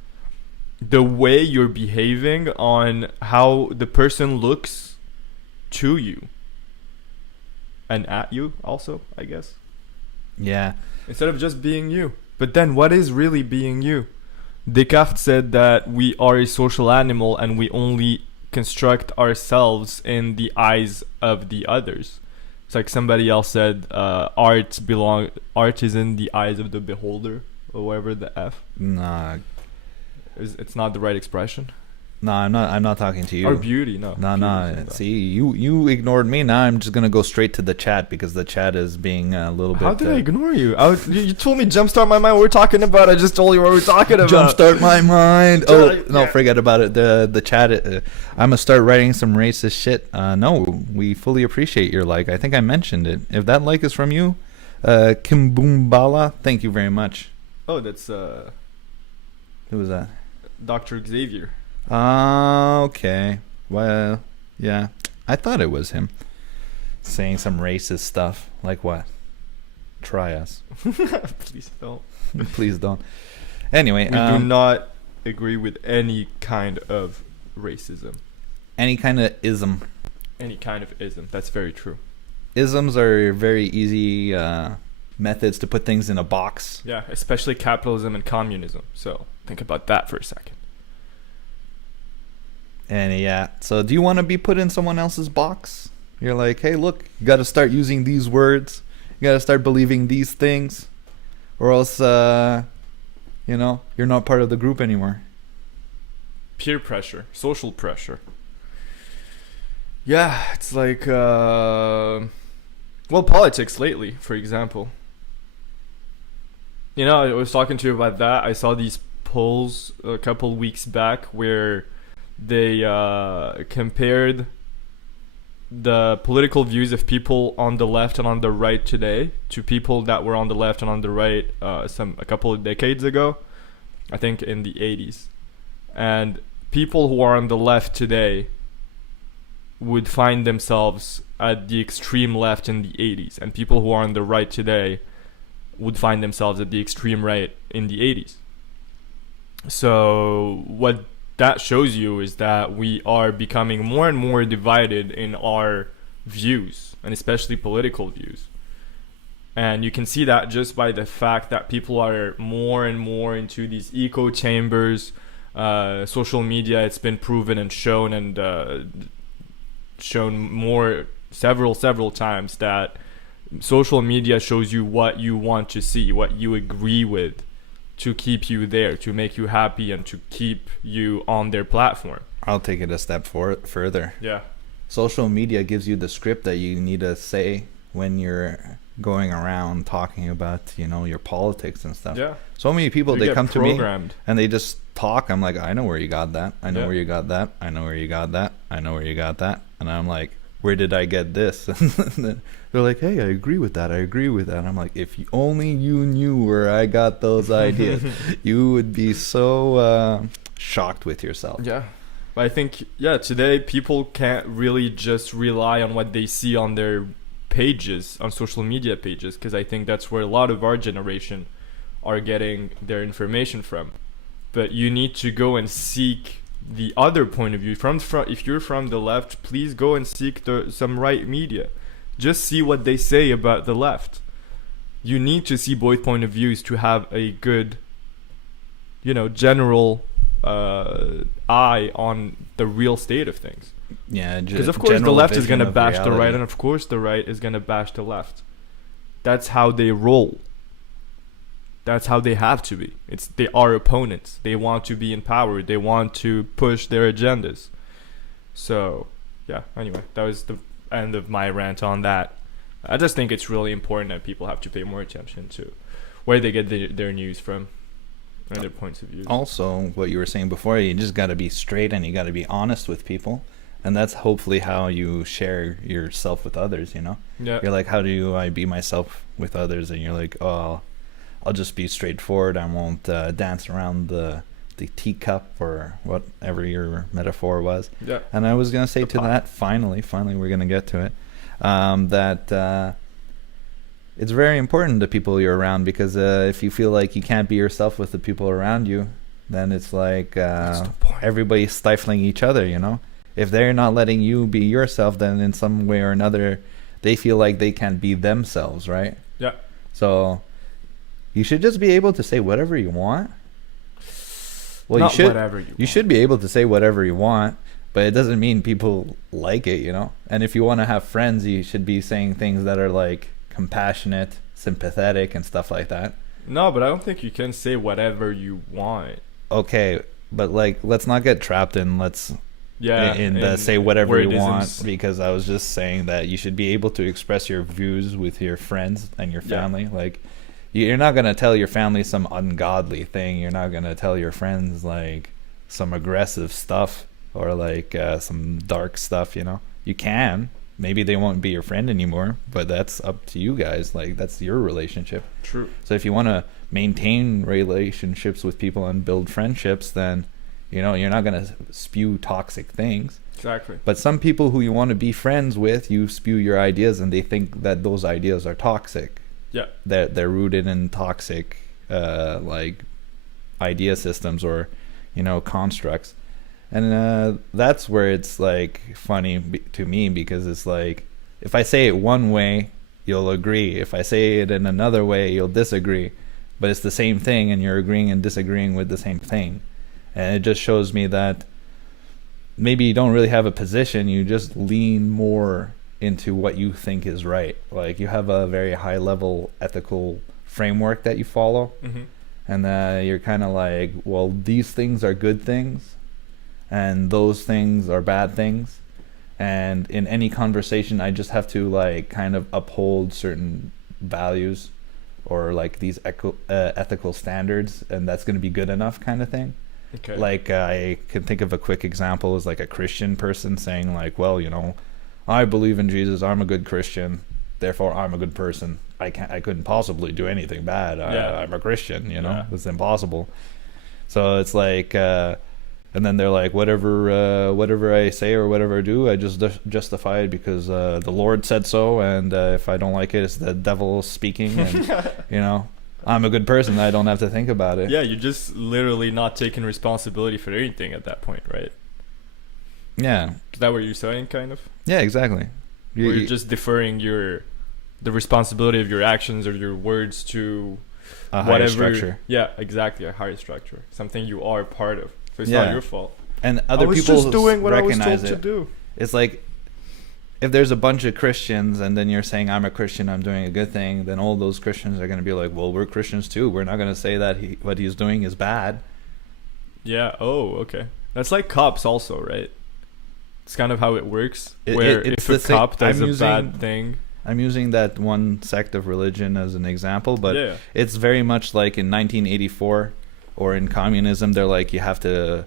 the way you're behaving on how the person looks to you. and at you also, I guess. Yeah. Instead of just being you. But then what is really being you? Descartes said that we are a social animal and we only construct ourselves in the eyes of the others. It's like somebody else said, art is in the eyes of the beholder, or whatever the F. Nah. It's not the right expression. No, I'm not talking to you. Or beauty, no. No. See, you ignored me. Now I'm just gonna go straight to the chat because the chat is being a little bit. How did I ignore you? You told me jumpstart my mind. What we're talking about. I just told you what we're talking about. Jumpstart my mind. Oh no, Yeah. forget about it. The chat. I'm gonna start writing some racist shit. No, we fully appreciate your like. I think I mentioned it. If that like is from you, Kimboombala, thank you very much. Oh, that's Who was that? Dr. Xavier. Okay. Well, yeah. I thought it was him saying some racist stuff. Like what? Try us. Please don't. Please don't. Anyway, We do not agree with any kind of racism. any kind of ism. Any kind of ism. That's very true. Isms are very easy methods to put things in a box. Yeah, especially capitalism and communism. So think about that for a second. And yeah, so do you want to be put in someone else's box? You're like, hey, look, you got to start using these words. You got to start believing these things. Or else, you're not part of the group anymore. Peer pressure, social pressure. Yeah, it's like, well, politics lately, for example. You know, I was talking to you about that. I saw these polls a couple weeks back where they compared the political views of people on the left and on the right today to people that were on the left and on the right a couple of decades ago, I think in the 80s. And people who are on the left today would find themselves at the extreme left in the 80s, and people who are on the right today would find themselves at the extreme right in the 80s. So what that shows you is that we are becoming more and more divided in our views, and especially political views. And you can see that just by the fact that people are more and more into these echo chambers. Social media, it's been proven and shown more several times that social media shows you what you want to see, what you agree with, to keep you there, to make you happy, and to keep you on their platform. I'll take it a step further. Yeah. Social media gives you the script that you need to say when you're going around talking about, your politics and stuff. Yeah. So many people, You they get come programmed. to me and they just talk. I'm like, I know where you got that. I know Yeah. where you got that. I know where you got that. I know where you got that. And I'm like, where did I get this? And then they're like, hey, I agree with that. I agree with that. And I'm like, if only you knew where I got those ideas, you would be so shocked with yourself. Yeah. But I think, today people can't really just rely on what they see on their pages, on social media pages, because I think that's where a lot of our generation are getting their information from. But you need to go and seek the other point of view. If you're from the left, please go and seek some right media. Just see what they say about the left. You need to see both point of views to have a good, general eye on the real state of things. Yeah, Because of course the left is going to bash the right, reality. and of course the right is going to bash the left. That's how they roll. That's how they have to be. They are opponents. They want to be in power. They want to push their agendas. So, yeah, anyway, that was the end of my rant on that. I just think it's really important that people have to pay more attention to where they get their news from and their points of view. Also, what you were saying before, you just got to be straight and you got to be honest with people. And that's hopefully how you share yourself with others, Yeah. You're like, how do I be myself with others? And you're like, oh, I'll just be straightforward. I won't dance around the teacup or whatever your metaphor was. Yeah. And I was going to say The to pot. that, finally we're going to get to it, that it's very important to people you're around, because if you feel like you can't be yourself with the people around you, then it's like What's the point? everybody's stifling each other, If they're not letting you be yourself, then in some way or another, they feel like they can be themselves, right? Yeah. So you should just be able to say whatever you want. Well, Not you should. whatever you want. should be able to say whatever you want, but it doesn't mean people like it, you know. And if you want to have friends, you should be saying things that are like compassionate, sympathetic, and stuff like that. No, but I don't think you can say whatever you want. Okay, but like, let's not get trapped in Yeah. in the say whatever you want, wordisms. because I was just saying that you should be able to express your views with your friends and your Yeah. family. Like, you're not gonna tell your family some ungodly thing. You're not gonna tell your friends like some aggressive stuff or like some dark stuff. You know, you can. Maybe they won't be your friend anymore, but that's up to you guys. Like, that's your relationship. True. So if you want to maintain relationships with people and build friendships, then you know you're not gonna spew toxic things. Exactly. But some people who you want to be friends with, you spew your ideas, and they think that those ideas are toxic. Yeah. They're rooted in toxic like idea systems or, you know, constructs. And that's where it's like funny to me, because it's like, if I say it one way, you'll agree. If I say it in another way, you'll disagree. But it's the same thing, and you're agreeing and disagreeing with the same thing. And it just shows me that maybe you don't really have a position. You just lean more into what you think is right. Like, you have a very high level ethical framework that you follow. Mm-hmm. And you're kind of like, well, these things are good things and those things are bad things. And in any conversation, I just have to like kind of uphold certain values or like these ethical standards, and that's going to be good enough, kind of thing. Okay. Like, I can think of a quick example is like a Christian person saying like, well, you know, I believe in Jesus, I'm a good Christian, therefore I'm a good person. I couldn't possibly do anything bad. I'm a Christian, you know. Yeah. It's impossible. So it's like and then they're like, whatever I say or whatever I do, I just justify it because the Lord said so, and if I don't like it, it's the devil speaking, and you know, I'm a good person. I don't have to think about it. Yeah, you're just literally not taking responsibility for anything at that point, right? Yeah. Is that what you're saying, kind of? Yeah, exactly. Or you're just deferring the responsibility of your actions or your words to a higher structure. Yeah, exactly, a higher structure, something you are part of. So it's Yeah. not your fault. And other I was people just doing what I was recognize told to it. do. It's like, if there's a bunch of Christians and then you're saying I'm a Christian, I'm doing a good thing, then all those Christians are going to be like, well, we're Christians too. We're not going to say that what he's doing is bad. Yeah. Oh, okay. That's like cops also, right? It's kind of how it works. It's If the a same- cop does I'm a bad using- thing. I'm using that one sect of religion as an example, but yeah. it's very much like in 1984 or in communism, they're like, you have to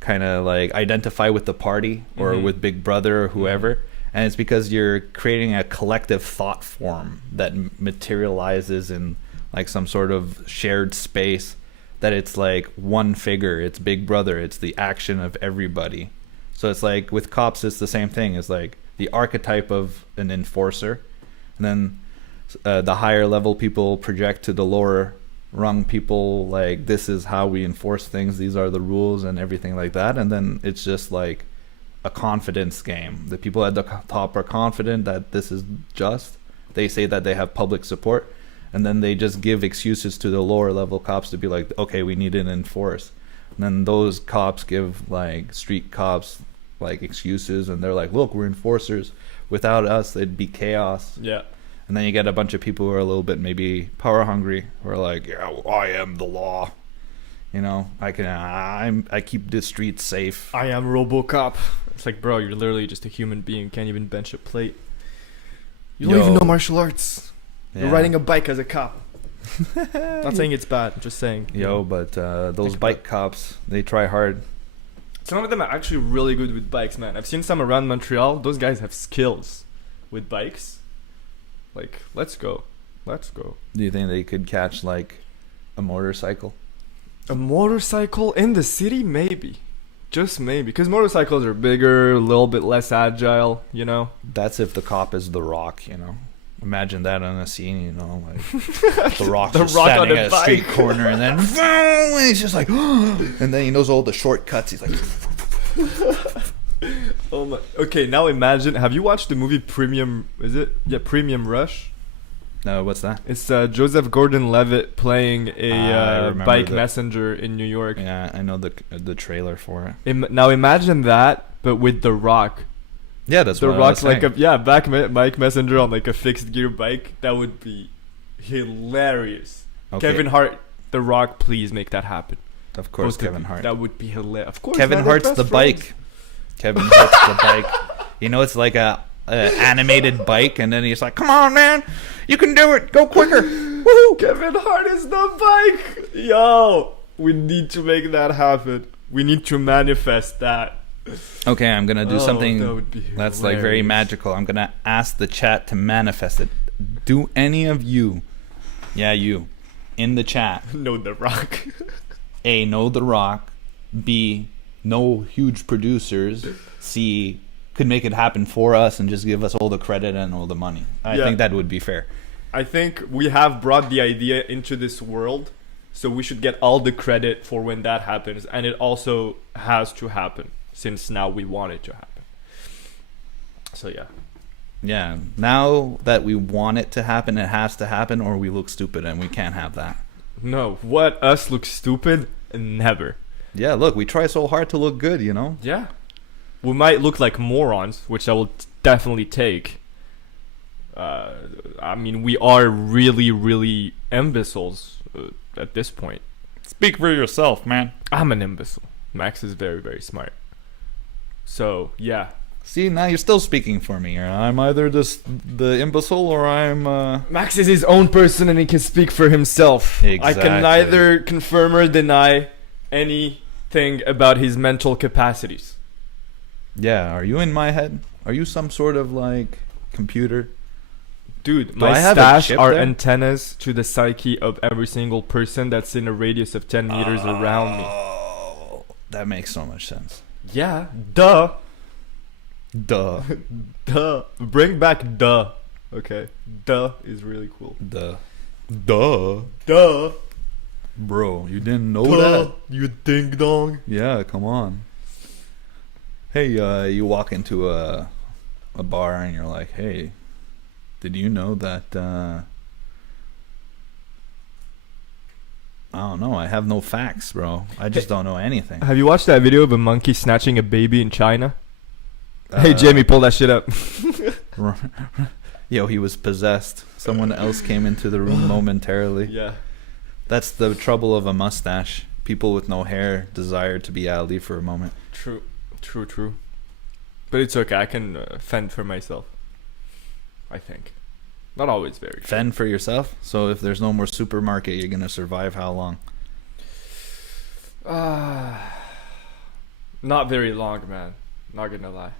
kind of like identify with the party or Mhm. with Big Brother or whoever. And it's because you're creating a collective thought form that materializes in like some sort of shared space, that it's like one figure, it's Big Brother, it's the action of everybody. So it's like with cops, it's the same thing. It's like the archetype of an enforcer, and then the higher level people project to the lower rung people like, this is how we enforce things, these are the rules and everything like that. And then it's just like a confidence game. The people at the top are confident that this is just. They say that they have public support, and then they just give excuses to the lower level cops to be like, okay, we need to enforce. And then those cops give like street cops like excuses, and they're like, look, we're enforcers. Without us, it'd be chaos. Yeah. And then you get a bunch of people who are a little bit maybe power hungry, who are like, yeah, well, I am the law. You know, I keep the streets safe. I am RoboCop. It's like, bro, you're literally just a human being. Can't even bench a plate. You don't Yo. even know martial arts. You're Yeah. riding a bike as a cop. Not saying it's bad. I'm just saying. Yo, but those Think bike cops, they try hard. Some of them are actually really good with bikes, man. I've seen some around Montreal. Those guys have skills with bikes. Like, let's go. Let's go. Do you think they could catch like a motorcycle? A motorcycle in the city? Maybe. Just maybe. Because motorcycles are bigger, a little bit less agile, you know? That's if the cop is The Rock, you know. Imagine that on a scene, you know, like The Rock's The just Rock on standing a at a street bike. corner, and then and he's just like, and then he knows all the shortcuts. He's like, Oh my. Okay, now imagine. Have you watched the movie Premium? Is it? Yeah, Premium Rush. No, what's that? It's Joseph Gordon-Levitt playing I a remember bike the- messenger in New York. Yeah, I know the trailer for it. Now imagine that, but with The Rock. Yeah, that's The what I Rock's was like saying. bike messenger on like a fixed gear bike. That would be hilarious. Okay, Kevin Hart, The Rock, please make that happen. of course, Both of Kevin you. Hart. That would be hilarious. Of course, Kevin man, they're Hart's best the friends. bike. Kevin Hart's the bike. You know, it's like a animated bike, and then he's like, "Come on, man, you can do it. Go quicker." Woohoo! Kevin Hart is the bike. Yo, we need to make that happen. We need to manifest that. Okay, I'm gonna do Oh, something that would be that's like very hilarious. magical. I'm gonna ask the chat to manifest it. Do any of you, yeah, you, in the chat, No, The Rock. A, know The Rock, B, know huge producers, C, could make it happen for us and just give us all the credit and all the money. I Yeah. think that would be fair. I think we have brought the idea into this world, so we should get all the credit for when that happens, and it also has to happen since now we want it to happen. So yeah. Yeah, now that we want it to happen, it has to happen, or we look stupid and we can't have that. No, what us look stupid? Never. Yeah, look, we try so hard to look good, you know? Yeah. We might look like morons, which I will definitely take. I mean, we are really, really imbeciles at this point. Speak for yourself, man. I'm an imbecile. Max is very, very smart. So, yeah. See, now you're still speaking for me. I'm either the imbecile or I'm... Max is his own person and he can speak for himself. I Exactly. can neither confirm or deny anything about his mental capacities. Yeah, are you in my head? Are you some sort of, like, computer? Dude, Do my I have a stash chip are there? antennas to the psyche of every single person that's in a radius of 10 meters around me. Oh, that makes so much sense. Yeah, duh. Duh. Duh. Bring back duh. Okay. Duh is really cool. Duh. Duh. Bro, you didn't know that? You ding dong. Yeah, come on. Hey, you walk into a bar and you're like, hey, did you know that, I don't know, I have no facts, bro. I just don't know anything. Have you watched that video of a monkey snatching a baby in China? Hey, Uh, Jamie, pull that shit up. Yo, he was possessed. Someone else came into the room momentarily. Yeah. That's the trouble of a mustache. People with no hair desire to be Ali for a moment. True. But it's okay. I can fend for myself. I think. Not always very. true. Fend for yourself. So if there's no more supermarket, you're gonna survive how long? Not very long, man. Not gonna lie.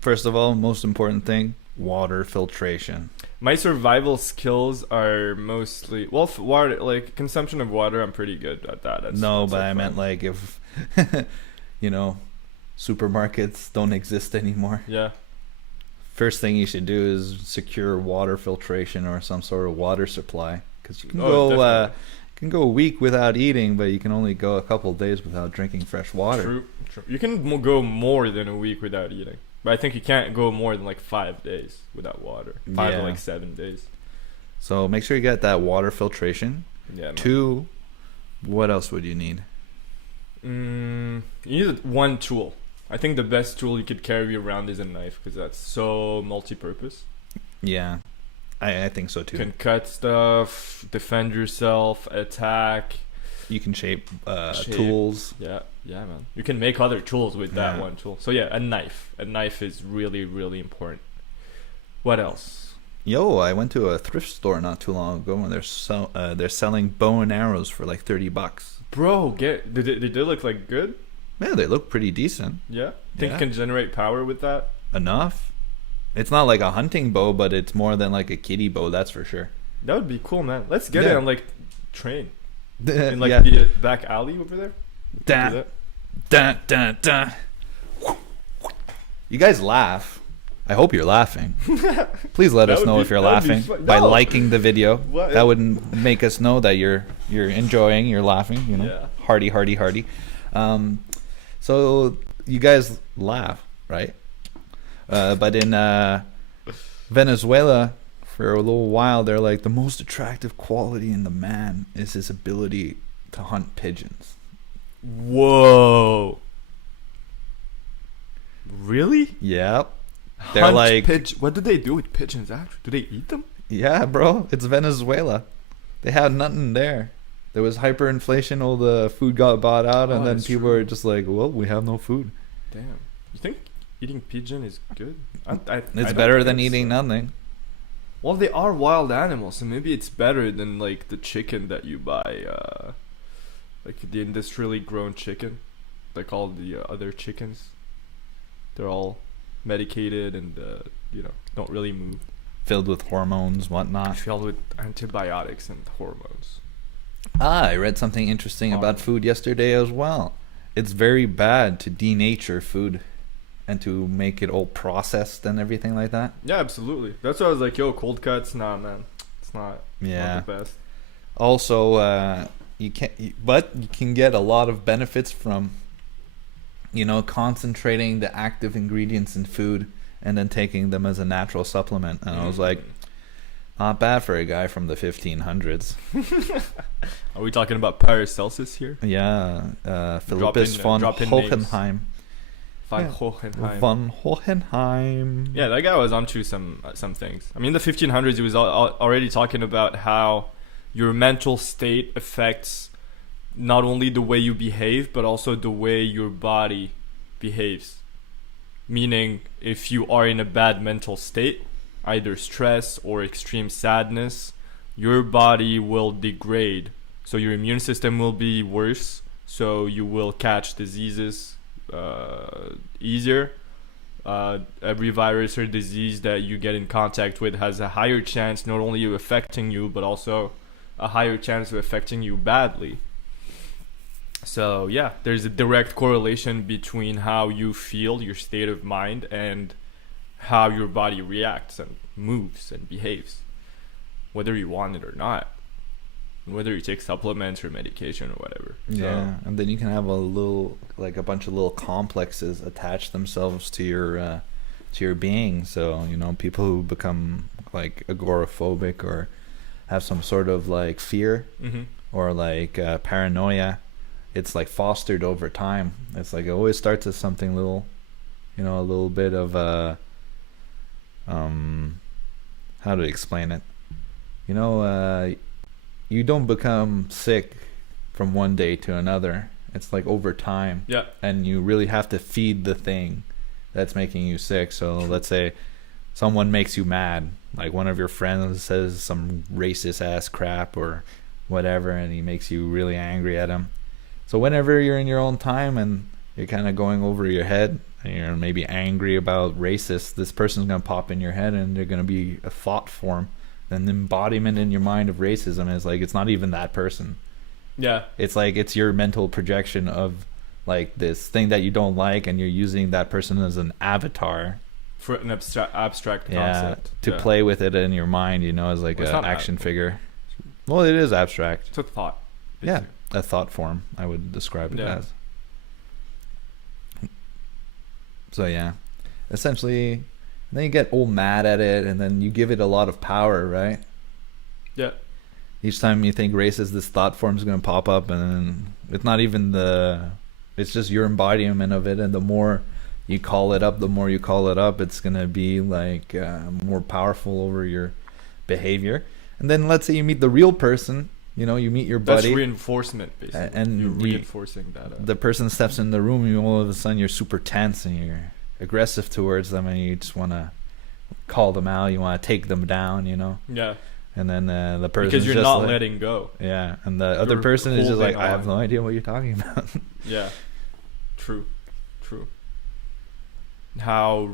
First of all, most important thing, water filtration. My survival skills are mostly water, like consumption of water. I'm pretty good at that. That's But like I meant fine. like if, you know, supermarkets don't exist anymore. Yeah. First thing you should do is secure water filtration or some sort of water supply, because you can Definitely. can go a week without eating, but you can only go a couple of days without drinking fresh water. True. You can go more than a week without eating, but I think you can't go more than like 5 days without water. 5 Yeah. to like 7 days. So make sure you get that water filtration. Yeah. Man. 2, what else would you need? You need one tool. I think the best tool you could carry around is a knife because that's so multi-purpose. Yeah, I think so too. You can cut stuff, defend yourself, attack. You can shape, Shape. tools. Yeah, man. You can make other tools with that Yeah. one tool. So yeah, a knife. A knife is really, really important. What else? Yo, I went to a thrift store not too long ago, and they're selling bow and arrows for like $30. Bro, did they look like good? Man, they look pretty decent. Yeah. Think Yeah. you can generate power with that? Enough. It's not like a hunting bow, but it's more than like a kiddie bow, that's for sure. That would be cool, man. Let's get Yeah. it on like train in like yeah. the back alley over there. Do Dun, that. dun, dun, dun. You guys laugh. I hope you're laughing. Please let That us would know be- if you're that would be laughing fun. by No. liking the video. What? That would make us know that you're enjoying, you're laughing. You know, Yeah. hearty. So you guys laugh. right? But in Venezuela, for a little while, they're like the most attractive quality in the man is his ability to hunt pigeons. Whoa. Really? Yep. They're Hunt like, what do they do with pigeons actually? Do they eat them? yeah, bro, it's Venezuela. They had nothing there. There was hyperinflation. All the food got bought out, and Oh, then that's people true. were just like, "Well, we have no food." Damn. You think eating pigeon is good? It's don't better than think eating so. nothing. Well, they are wild animals, so maybe it's better than like the chicken that you buy, like the industrially grown chicken, like all the other chickens. They're all medicated and don't really move. Filled with hormones, whatnot. Filled with antibiotics and hormones. I read something interesting about food yesterday as well. It's very bad to denature food and to make it all processed and everything like that. Yeah, absolutely. That's why I was like, yo, cold cuts, nah, man, it's not Yeah. the best. Also, but you can get a lot of benefits from, concentrating the active ingredients in food and then taking them as a natural supplement. And I was like, not bad for a guy from the 1500s. Are we talking about Paracelsus here? Yeah, Philippus von drop in names. Hohenheim. Van Yeah. Hohenheim. Von Hohenheim. Yeah, that guy was onto some things. I mean, the 1500s, he was already talking about how your mental state affects not only the way you behave, but also the way your body behaves. Meaning, if you are in a bad mental state, either stress or extreme sadness, your body will degrade. So your immune system will be worse. So you will catch diseases easier. Every virus or disease that you get in contact with has a higher chance not only of affecting you, but also a higher chance of affecting you badly. So yeah, there's a direct correlation between how you feel, your state of mind, and how your body reacts and moves and behaves, whether you want it or not, whether you take supplements or medication or whatever. Yeah, and then you can have a bunch of little complexes attach themselves to your being. So people who become like agoraphobic or have some sort of like fear or like paranoia, it's like fostered over time. It's like it always starts as something little, a little bit of how to explain it? You don't become sick from one day to another. It's like over time. Yeah. And you really have to feed the thing that's making you sick. So let's say someone makes you mad, like one of your friends says some racist ass crap or whatever, and he makes you really angry at him. So whenever you're in your own time and you're kind of going over your head and you're maybe angry about racist, this person's going to pop in your head and they're going to be a thought form. And the embodiment in your mind of racism is like, it's not even that person. Yeah. It's like, it's your mental projection of like this thing that you don't like, and you're using that person as an avatar. For an abstract Yeah, concept. to play with it in your mind, as like Well, it's an not action figure. Well, it is abstract. It's a thought. Yeah, basically. a thought form, I would describe it Yeah. as. So yeah, essentially, then you get all mad at it, and then you give it a lot of power, right? Yeah. Each time you think racist, this thought form is going to pop up, and then it's not even it's just your embodiment of it, and the more you call it up, it's going to be like more powerful over your behavior. And then let's say you meet the real person, you meet your buddy. That's reinforcement, basically. And you're you- reinforcing that. The person steps in the room, and all of a sudden you're super tense and you're aggressive towards them, and you just want to call them out, you want to take them down, Yeah. and then the person Because you're just not like, letting go. yeah, and the other You're person is just like, holding I have on. no idea what you're talking about. Yeah. True. How,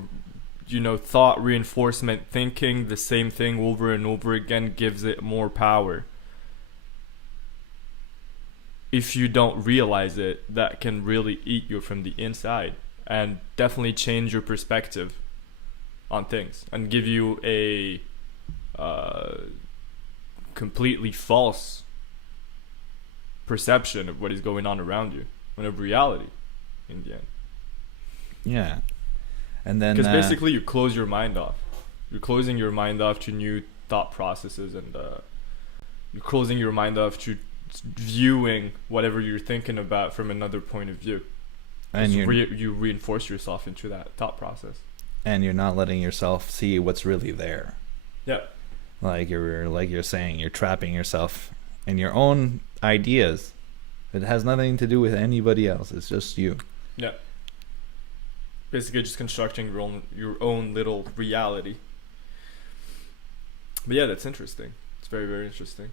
thought reinforcement, thinking the same thing over and over again gives it more power. If you don't realize it, that can really eat you from the inside and definitely change your perspective on things and give you a completely false perception of what is going on around you, when of reality in the end. Yeah, And then Because basically you close your mind off. You're closing your mind off to new thought processes, and you're closing your mind off to viewing whatever you're thinking about from another point of view. and You reinforce yourself into that thought process. and you're not letting yourself see what's really there. Yeah. Like you're saying, you're trapping yourself in your own ideas. It has nothing to do with anybody else. It's just you. Yeah. Basically just constructing your own little reality. But yeah, that's interesting. It's very, very interesting.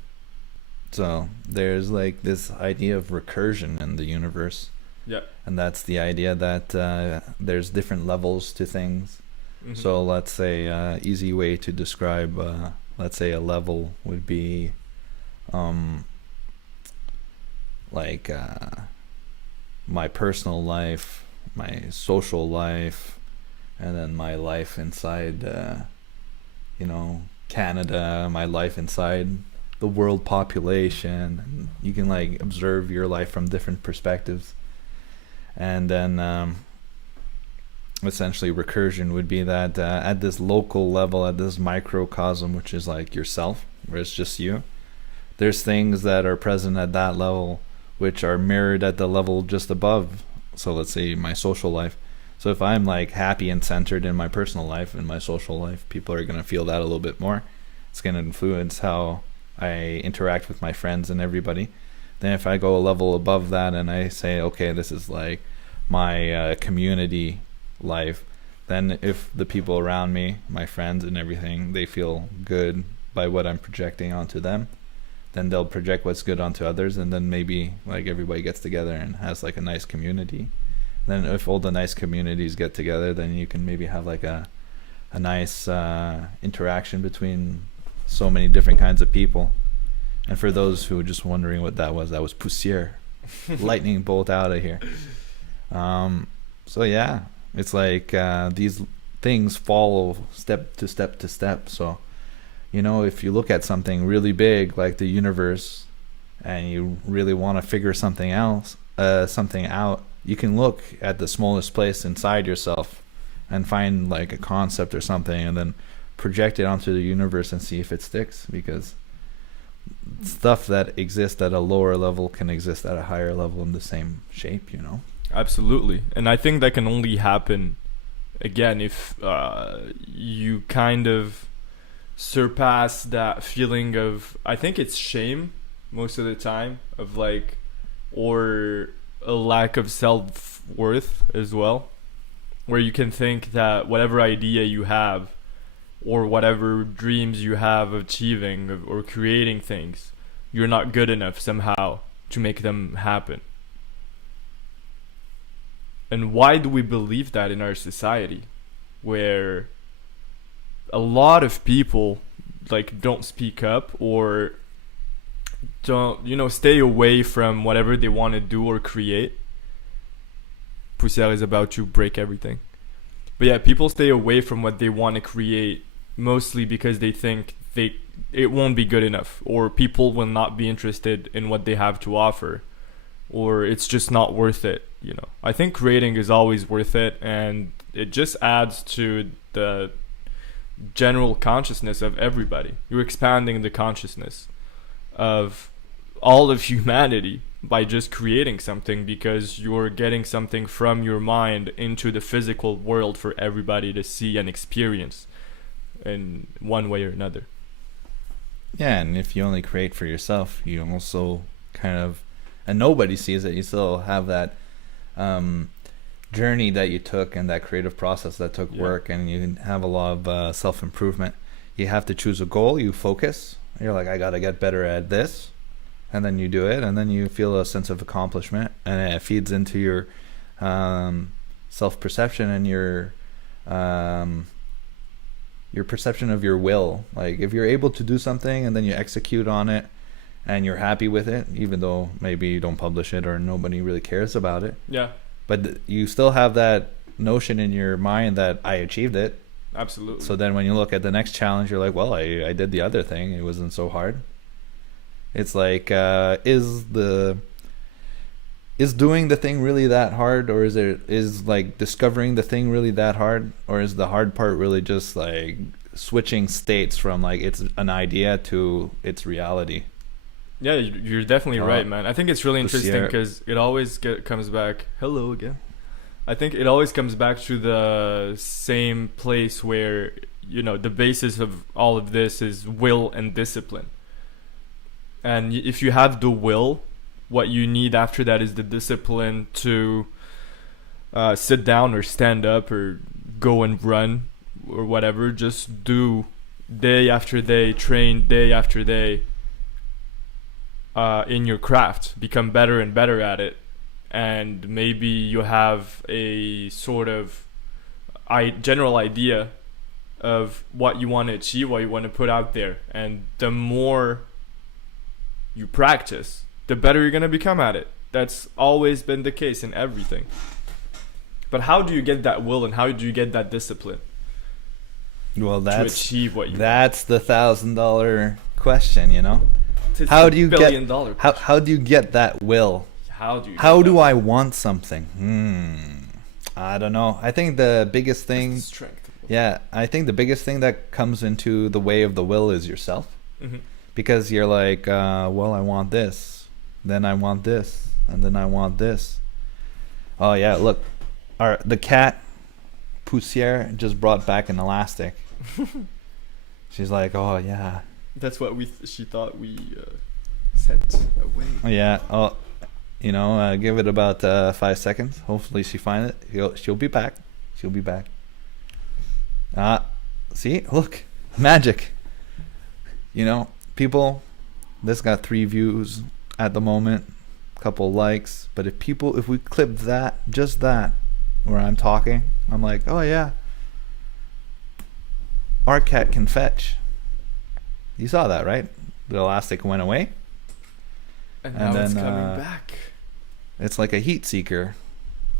So there's like this idea of recursion in the universe. Yeah. And that's the idea that there's different levels to things. Mhm. So let's say easy way to describe, let's say a level would be like my personal life, my social life, and then my life inside, Canada, my life inside the world population. And you can like observe your life from different perspectives. And then essentially recursion would be that at this local level, at this microcosm, which is like yourself, where it's just you, there's things that are present at that level which are mirrored at the level just above. So let's say my social life. So if I'm like happy and centered in my personal life and my social life, people are going to feel that a little bit more. It's going to influence how I interact with my friends and everybody. Then if I go a level above that and I say, okay, this is like my community life, then if the people around me, my friends and everything, they feel good by what I'm projecting onto them, then they'll project what's good onto others, and then maybe like everybody gets together and has like a nice community. Then if all the nice communities get together, then you can maybe have like a nice interaction between so many different kinds of people. And for those who are just wondering what that was poussière. Lightning bolt out of here. So yeah, it's like these things follow step to step to step. So, if you look at something really big like the universe and you really want to figure something out, you can look at the smallest place inside yourself and find like a concept or something and then project it onto the universe and see if it sticks, because stuff that exists at a lower level can exist at a higher level in the same shape, Absolutely. And I think that can only happen, again, if you kind of surpass that feeling of, I think it's shame most of the time, of like, or a lack of self-worth as well, where you can think that whatever idea you have or whatever dreams you have of achieving or creating things, you're not good enough somehow to make them happen. And why do we believe that in our society, where a lot of people like don't speak up or don't, stay away from whatever they want to do or create? Poussière is about to break everything. But yeah, people stay away from what they want to create, mostly because they think it won't be good enough, or people will not be interested in what they have to offer, or it's just not worth it. I think creating is always worth it, and it just adds to the general consciousness of everybody. You're expanding the consciousness of all of humanity by just creating something, because you're getting something from your mind into the physical world for everybody to see and experience in one way or another. Yeah, and if you only create for yourself, you also kind of, and nobody sees it, you still have that journey that you took and that creative process that took work, and you have a lot of self-improvement. You have to choose a goal, you focus, you're like, I gotta get better at this, and then you do it, and then you feel a sense of accomplishment, and it feeds into your self-perception and your perception of your will. Like if you're able to do something and then you execute on it and you're happy with it, even though maybe you don't publish it or nobody really cares about it, but you still have that notion in your mind that I achieved it. Absolutely. So then when you look at the next challenge, you're like, well, I did the other thing, it wasn't so hard. It's like is is doing the thing really that hard, or is like discovering the thing really that hard, or is the hard part really just like switching states from like it's an idea to its reality? Yeah, you're definitely right, man. I think it's really interesting Sierra- because it always comes back. Hello again. I think it always comes back to the same place where, you know, the basis of all of this is will and discipline. And if you have the will, what you need after that is the discipline to sit down or stand up or go and run or whatever. Just do day after day, train day after day in your craft, become better and better at it. And maybe you have a sort of general idea of what you want to achieve, what you want to put out there. And the more you practice, the better you're going to become at it. That's always been the case in everything. But how do you get that will and how do you get that discipline Well, to achieve what you that's the $1,000 question, you know. want? How do you get $1 billion how do you get that will? How do you How get do that? I want something? I don't know. I think the biggest thing, Strength. yeah, I think the biggest thing that comes into the way of the will is yourself. Mm-hmm. Because you're like, well, I want this, then I want this, and then I want this. Oh yeah, look, the cat Poussière just brought back an elastic. She's like, oh yeah, That's what she thought we sent away. oh yeah. Oh, you know, give it about 5 seconds. Hopefully she finds it. She'll be back. She'll be back. See, look, magic. You know, people, this got 3 views at the moment, couple likes. But if we clip that, just that, where I'm talking, I'm like, oh yeah, our cat can fetch. You saw that, right? The elastic went away. And And now it's then, coming back. It's like a heat seeker.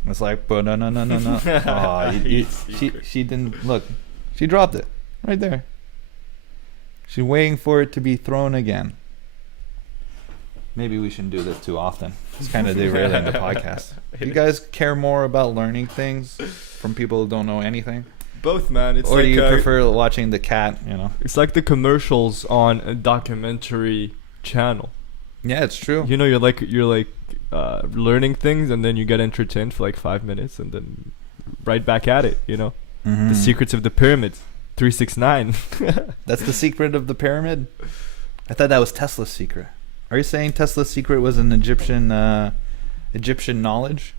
It's like, but no. Oh, Heat she seeker. didn't look. She dropped it right there. She's waiting for it to be thrown again. Maybe we shouldn't do this too often. It's kind of derailing the podcast. Do you guys care more about learning things from people who don't know anything, Both, man. It's or like do you prefer watching the cat? You know. it's like the commercials on a documentary channel. Yeah, it's true. You know, you're like learning things, and then you get entertained for like 5 minutes, and then right back at it. You know, Mhm. the secrets of the pyramids, 369. That's the secret of the pyramid. I thought that was Tesla's secret. Are you saying Tesla's secret was an Egyptian knowledge?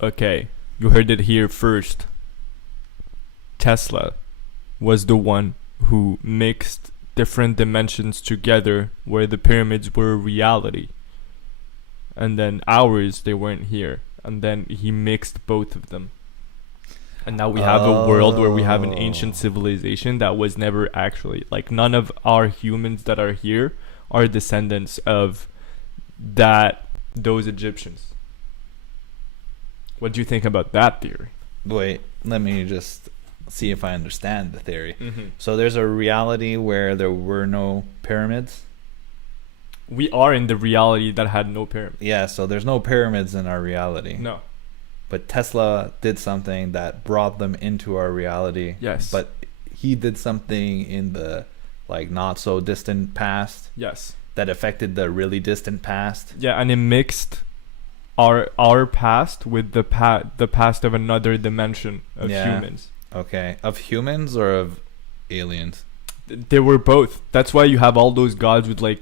Okay, you heard it here first. Tesla was the one who mixed different dimensions together where the pyramids were reality. And then ours, they weren't here. And then he mixed both of them. And now we have a world where we have an ancient civilization that was never actually, like, none of our humans that are here are descendants of those Egyptians. What do you think about that theory? Wait, let me just see if I understand the theory. Mm-hmm. So there's a reality where there were no pyramids. We are in the reality that had no pyramids. Yeah, so there's no pyramids in our reality. No. But Tesla did something that brought them into our reality. Yes. But he did something in the like not so distant past Yes. that affected the really distant past. Yeah, and it mixed our past with the past of another dimension of Yeah. humans. Okay, of humans or of aliens? They were both. That's why you have all those gods with like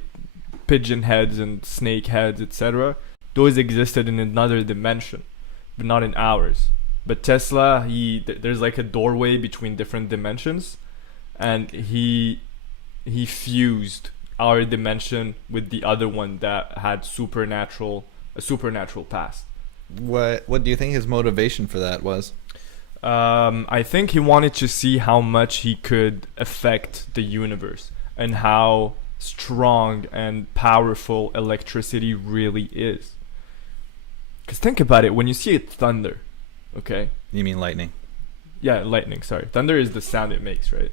pigeon heads and snake heads, etc. Those existed in another dimension, but not in ours. But Tesla, there's like a doorway between different dimensions, and he fused our dimension with the other one that had a supernatural past. What do you think his motivation for that was? I think he wanted to see how much he could affect the universe and how strong and powerful electricity really is. Because think about it, when you see it thunder, okay? You mean lightning? Yeah, lightning, sorry. Thunder is the sound it makes, right?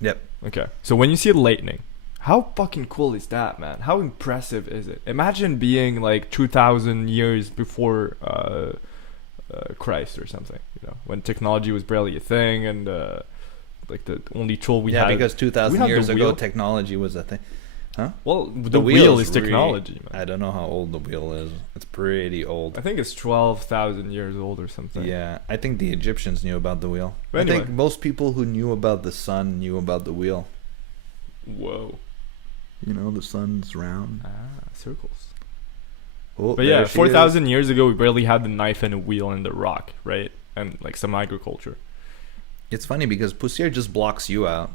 Yep. Okay. So when you see lightning, How fucking cool is that, man? How impressive is it? Imagine being like 2,000 years before Christ or something, you know, when technology was barely a thing, and like the only tool we had. Yeah, because 2,000 we had years the ago, wheel. technology was a thing. Huh? Well, the wheel is technology, man. I don't know how old the wheel is. It's pretty old. I think it's 12,000 years old or something. Yeah, I think the Egyptians knew about the wheel. But I think anyway. most people who knew about the sun knew about the wheel. Whoa. You know, the sun's round. Circles. Oh, But there yeah, she 4,000 years ago, we barely had the knife and a wheel and the rock, right? And like some agriculture. is. It's funny because Poussière just blocks you out.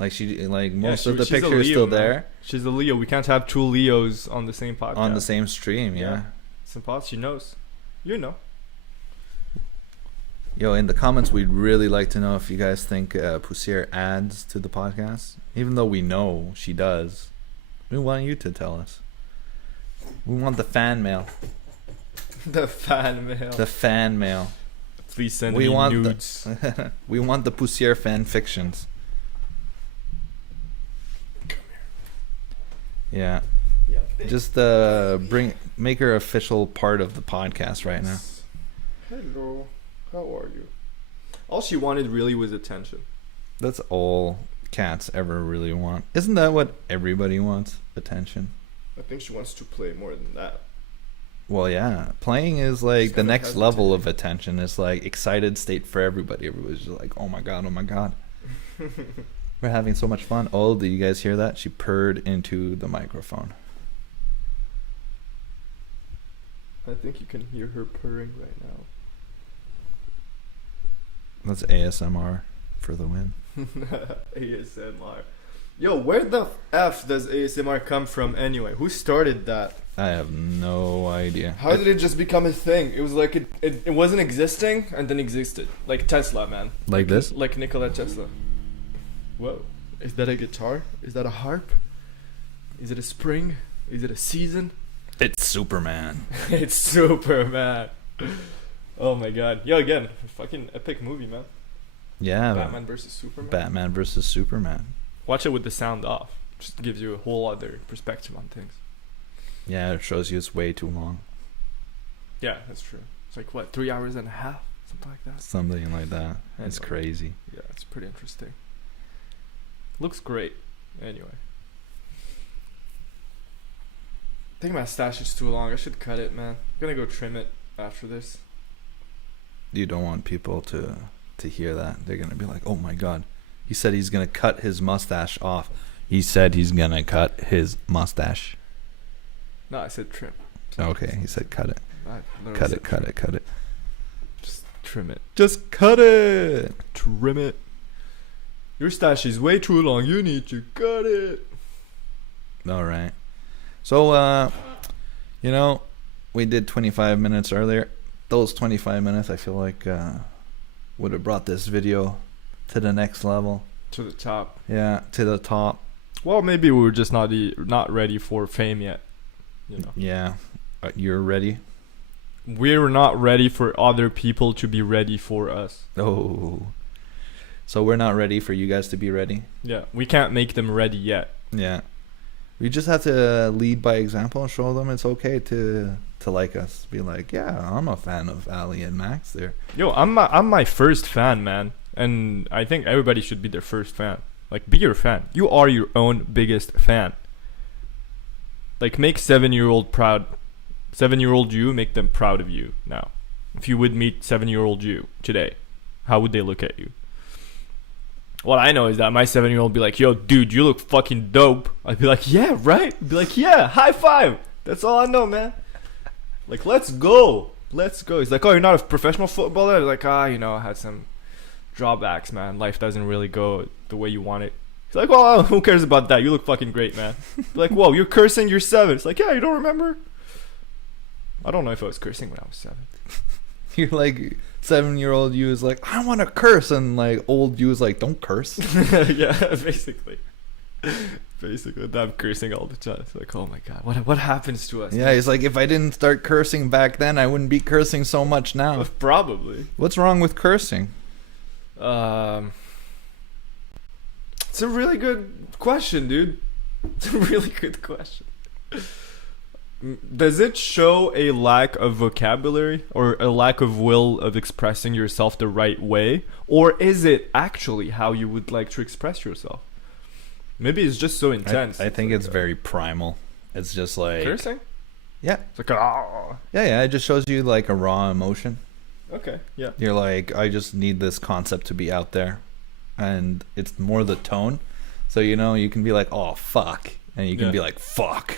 Like most of the she's a picture is Leo, still man. there She's a Leo. We can't have two Leos on the same podcast. on the same stream. Yeah. It's impossible. She knows. You know. Yo, in the comments, we'd really like to know if you guys think Poussière adds to the podcast. Even though we know she does, we want you to tell us. We want the fan mail. The fan mail. The fan mail. Please send We me want the- nudes. We want the Poussière fan fictions. Yeah. Just make her official part of the podcast right now. Hello. How are you? All she wanted really was attention. That's all cats ever really want. Isn't that what everybody wants? Attention. I think she wants to play more than that. Well, yeah. Playing is like Just the gotta next hesitate. level of attention. It's like excited state for everybody. Everybody's just like, oh my god, oh my god. We're having so much fun. Oh, do you guys hear that? She purred into the microphone. I think you can hear her purring right now. That's ASMR for the win. ASMR. Yo, where the F does ASMR come from anyway? Who started that? I have no idea. How did it just become a thing? It was like it wasn't existing and then existed. Like Tesla, man. Like this? Like Nikola Tesla. Whoa. Is that a guitar? Is that a harp? Is it a spring? Is it a season? It's Superman. It's Superman. Oh my god. Yo, again, fucking epic movie, man. Yeah. Batman versus Superman. Batman versus Superman. Watch it with the sound off. Just gives you a whole other perspective on things. Yeah, it shows you it's way too long. Yeah, that's true. It's like what, 3 hours and a half? Something like that. Something like that. It's Anyway. crazy. Yeah, it's pretty interesting. Looks great. Anyway. I think my stash is too long. I should cut it, man. I'm gonna go trim it after this. You don't want people to hear that. They're gonna be like, "Oh my god, he said he's gonna cut his mustache off." He said he's gonna cut his mustache. No, I said trim. Okay, he said cut it. I literally Cut said it, cut trim. it, cut it. Just trim it. Just cut it. Trim it. Your stash is way too long. You need to cut it. All right. So, we did 25 minutes earlier. Those 25 minutes, I feel like, would have brought this video to the next level. To the top. Yeah, to the top. Well, maybe we were just not ready for fame yet. You know. Yeah. You're ready? We're not ready for other people to be ready for us. Oh. So we're not ready for you guys to be ready? Yeah, we can't make them ready yet. Yeah. We just have to lead by example and show them it's okay to like us. Be like, yeah, I'm a fan of Ali and Max. They're Yo, I'm my first fan, man. And I think everybody should be their first fan. Like, be your fan. You are your own biggest fan. Like, make 7-year-old proud. 7-year-old you, make them proud of you now. If you would meet 7-year-old you today, how would they look at you? What I know is that my 7-year-old would be like, yo, dude, you look fucking dope. I'd be like, yeah, right? I'd be like, yeah, high five. That's all I know, man. Like, let's go. Let's go. He's like, oh, you're not a professional footballer? I'm like, I had some drawbacks, man. Life doesn't really go the way you want it. He's like, well, who cares about that? You look fucking great, man. Like, whoa, you're cursing, you're 7. It's like, yeah, you don't remember? I don't know if I was cursing when I was 7. You're like 7-year-old you is like, I want to curse, and like old you is like, don't curse. Yeah, basically. Basically, I'm cursing all the time. It's like, oh my god, what happens to us? Yeah, he's like, if I didn't start cursing back then, I wouldn't be cursing so much now. Probably. What's wrong with cursing? It's a really good question, dude. It's a really good question. Does it show a lack of vocabulary or a lack of will of expressing yourself the right way? Or is it actually how you would like to express yourself? Maybe it's just so intense. I think it's very primal. It's just like cursing? Yeah. It's like, ah. Yeah. It just shows you like a raw emotion. Okay, yeah. You're like, I just need this concept to be out there. And it's more the tone. So, you know, you can be like, oh, fuck. And you can be like, fuck.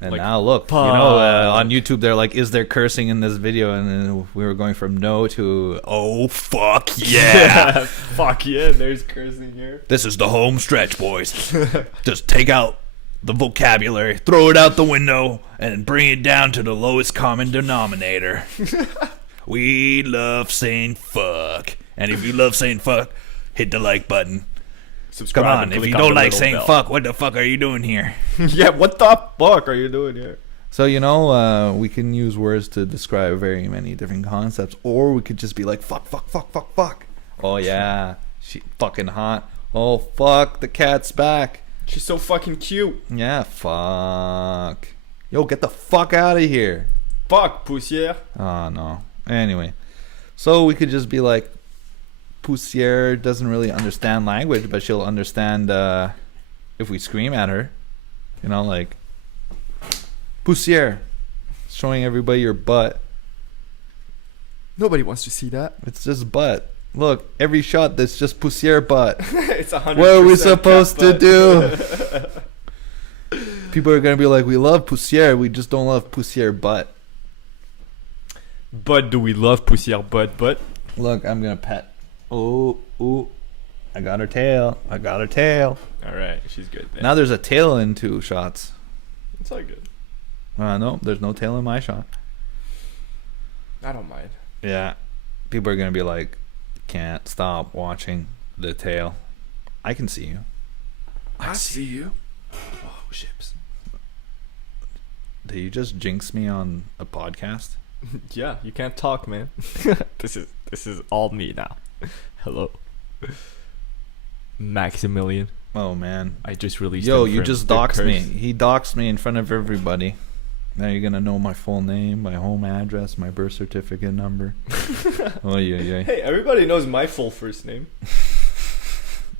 And like, now look, fuck. you know, on YouTube, they're like, is there cursing in this video? And then we were going from no to, oh, fuck yeah. Fuck yeah, there's cursing here. This is the home stretch, boys. Just take out the vocabulary, throw it out the window, and bring it down to the lowest common denominator. We love saying fuck. And if you love saying fuck, hit the like button. Subscribe. Come on, if you don't like saying fuck, what the fuck are you doing here? Yeah, what the fuck are you doing here? So, you know, we can use words to describe very many different concepts, or we could just be like, fuck, fuck, fuck, fuck, fuck. Oh, yeah, she fucking hot. Oh, fuck, the cat's back. She's so fucking cute. Yeah, fuck. Yo, get the fuck out of here. Fuck, poussière. Oh, no. Anyway, so we could just be like, Poussière doesn't really understand language, but she'll understand if we scream at her. You know, like, Poussière, showing everybody your butt. Nobody wants to see that. It's just butt. Look, every shot that's just Poussière butt. It's 100%. What are we supposed to do? People are gonna be like, we love Poussière, we just don't love Poussière butt. But do we love poussière butt? Look, I'm gonna pet. Oh, ooh, I got her tail. I got her tail. All right, she's good. Then. Now there's a tail in 2 shots. It's all good. No, there's no tail in my shot. I don't mind. Yeah, people are gonna be like, can't stop watching the tail. I can see you. I see you. Oh, ships. Did you just jinx me on a podcast? Yeah, you can't talk, man. This is all me now. Hello, Maximilian. Oh man, I just released. Yo, you just doxed me. He doxed me in front of everybody. Now you're gonna know my full name, my home address, my birth certificate number. Oh yeah. Hey, everybody knows my full first name.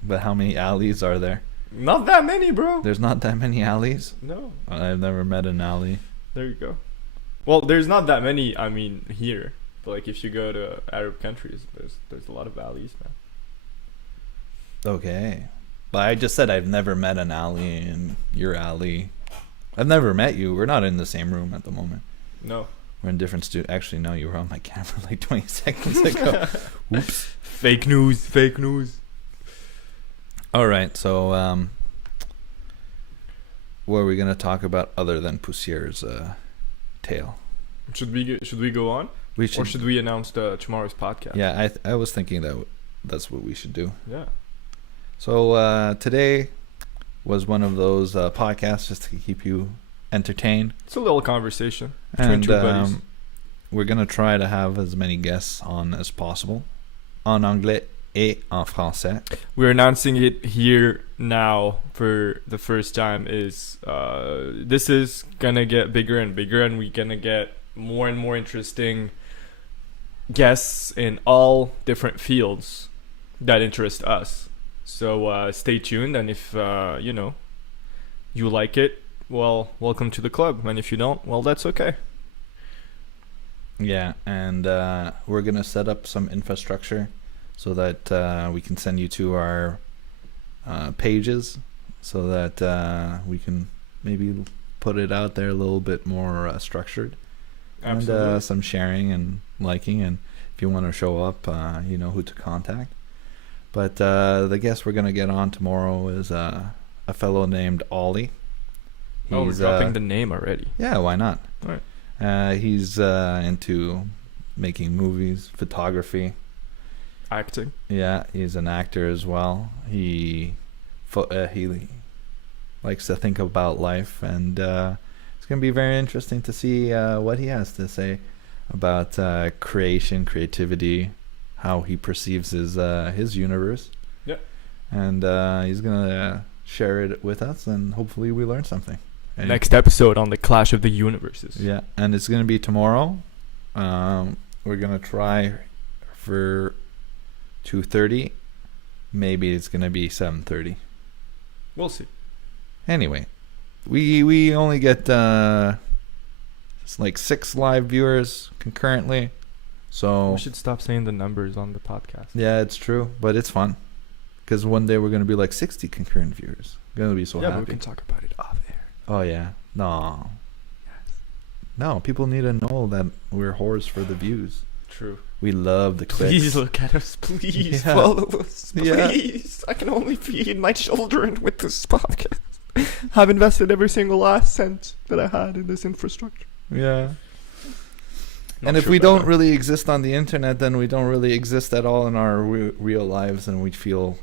But how many alleys are there? Not that many, bro. There's not that many alleys. No. I've never met an alley. There you go. Well, there's not that many. I mean, here, but like if you go to Arab countries, there's a lot of alleys, man. Okay, but I just said I've never met an alley in your alley. I've never met you. We're not in the same room at the moment. No. We're in different Actually, no, you were on my camera like 20 seconds ago. Oops. Fake news. Fake news. All right, so what are we gonna talk about other than Poussière's tail? Should we go on? We should. Or should we announce tomorrow's podcast? Yeah, I was thinking that's what we should do. Yeah. So today was one of those podcasts just to keep you entertained. It's a little conversation between And two buddies. we're gonna try to have as many guests on as possible, en anglais et en français. We're announcing it here now for the first time. This is gonna get bigger and bigger, and we're gonna get more and more interesting guests in all different fields that interest us. So stay tuned, and if you like it, well, welcome to the club, and if you don't, well, that's okay. Yeah, and we're gonna set up some infrastructure so that we can send you to our pages, so that we can maybe put it out there a little bit more structured. Absolutely. And some sharing and liking, and if you want to show up, you know who to contact. But the guest we're gonna get on tomorrow is a fellow named Ollie. We're dropping the name already. Yeah, why not? All right. He's into making movies, photography. Acting. Yeah, he's an actor as well. He likes to think about life, and it's going to be very interesting to see what he has to say about creativity, how he perceives his universe. Yeah. and he's gonna share it with us, and hopefully we learn something. And Next episode on the Clash of the Universes. yeah, and it's gonna be tomorrow. We're gonna try for 2:30. Maybe it's gonna be 7:30. We'll see. Anyway, we only get it's like 6 live viewers concurrently. So We should stop saying the numbers on the podcast. yeah, it's true, but it's fun because one day we're gonna be like 60 concurrent viewers. Gonna be so yeah, happy. but we can talk about it off air. Oh yeah, no, people need to know that we're whores for the views. True. We love the clicks. Please look at us. Please Yeah. follow us. Yeah. Please. I can only feed my children with this podcast. I've invested every single last cent that I had in this infrastructure. Yeah. Not And if sure we about don't that. really exist on the internet, then we don't really exist at all in our real lives, and we feel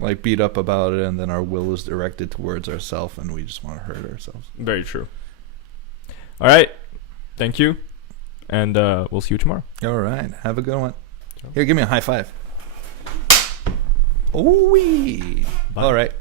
like beat up about it, and then our will is directed towards ourselves, and we just want to hurt ourselves. Very true. All right. Thank you. And we'll see you tomorrow. All right, have a good one. Ciao. Here, give me a high five. Ooh-wee. Bye. All right.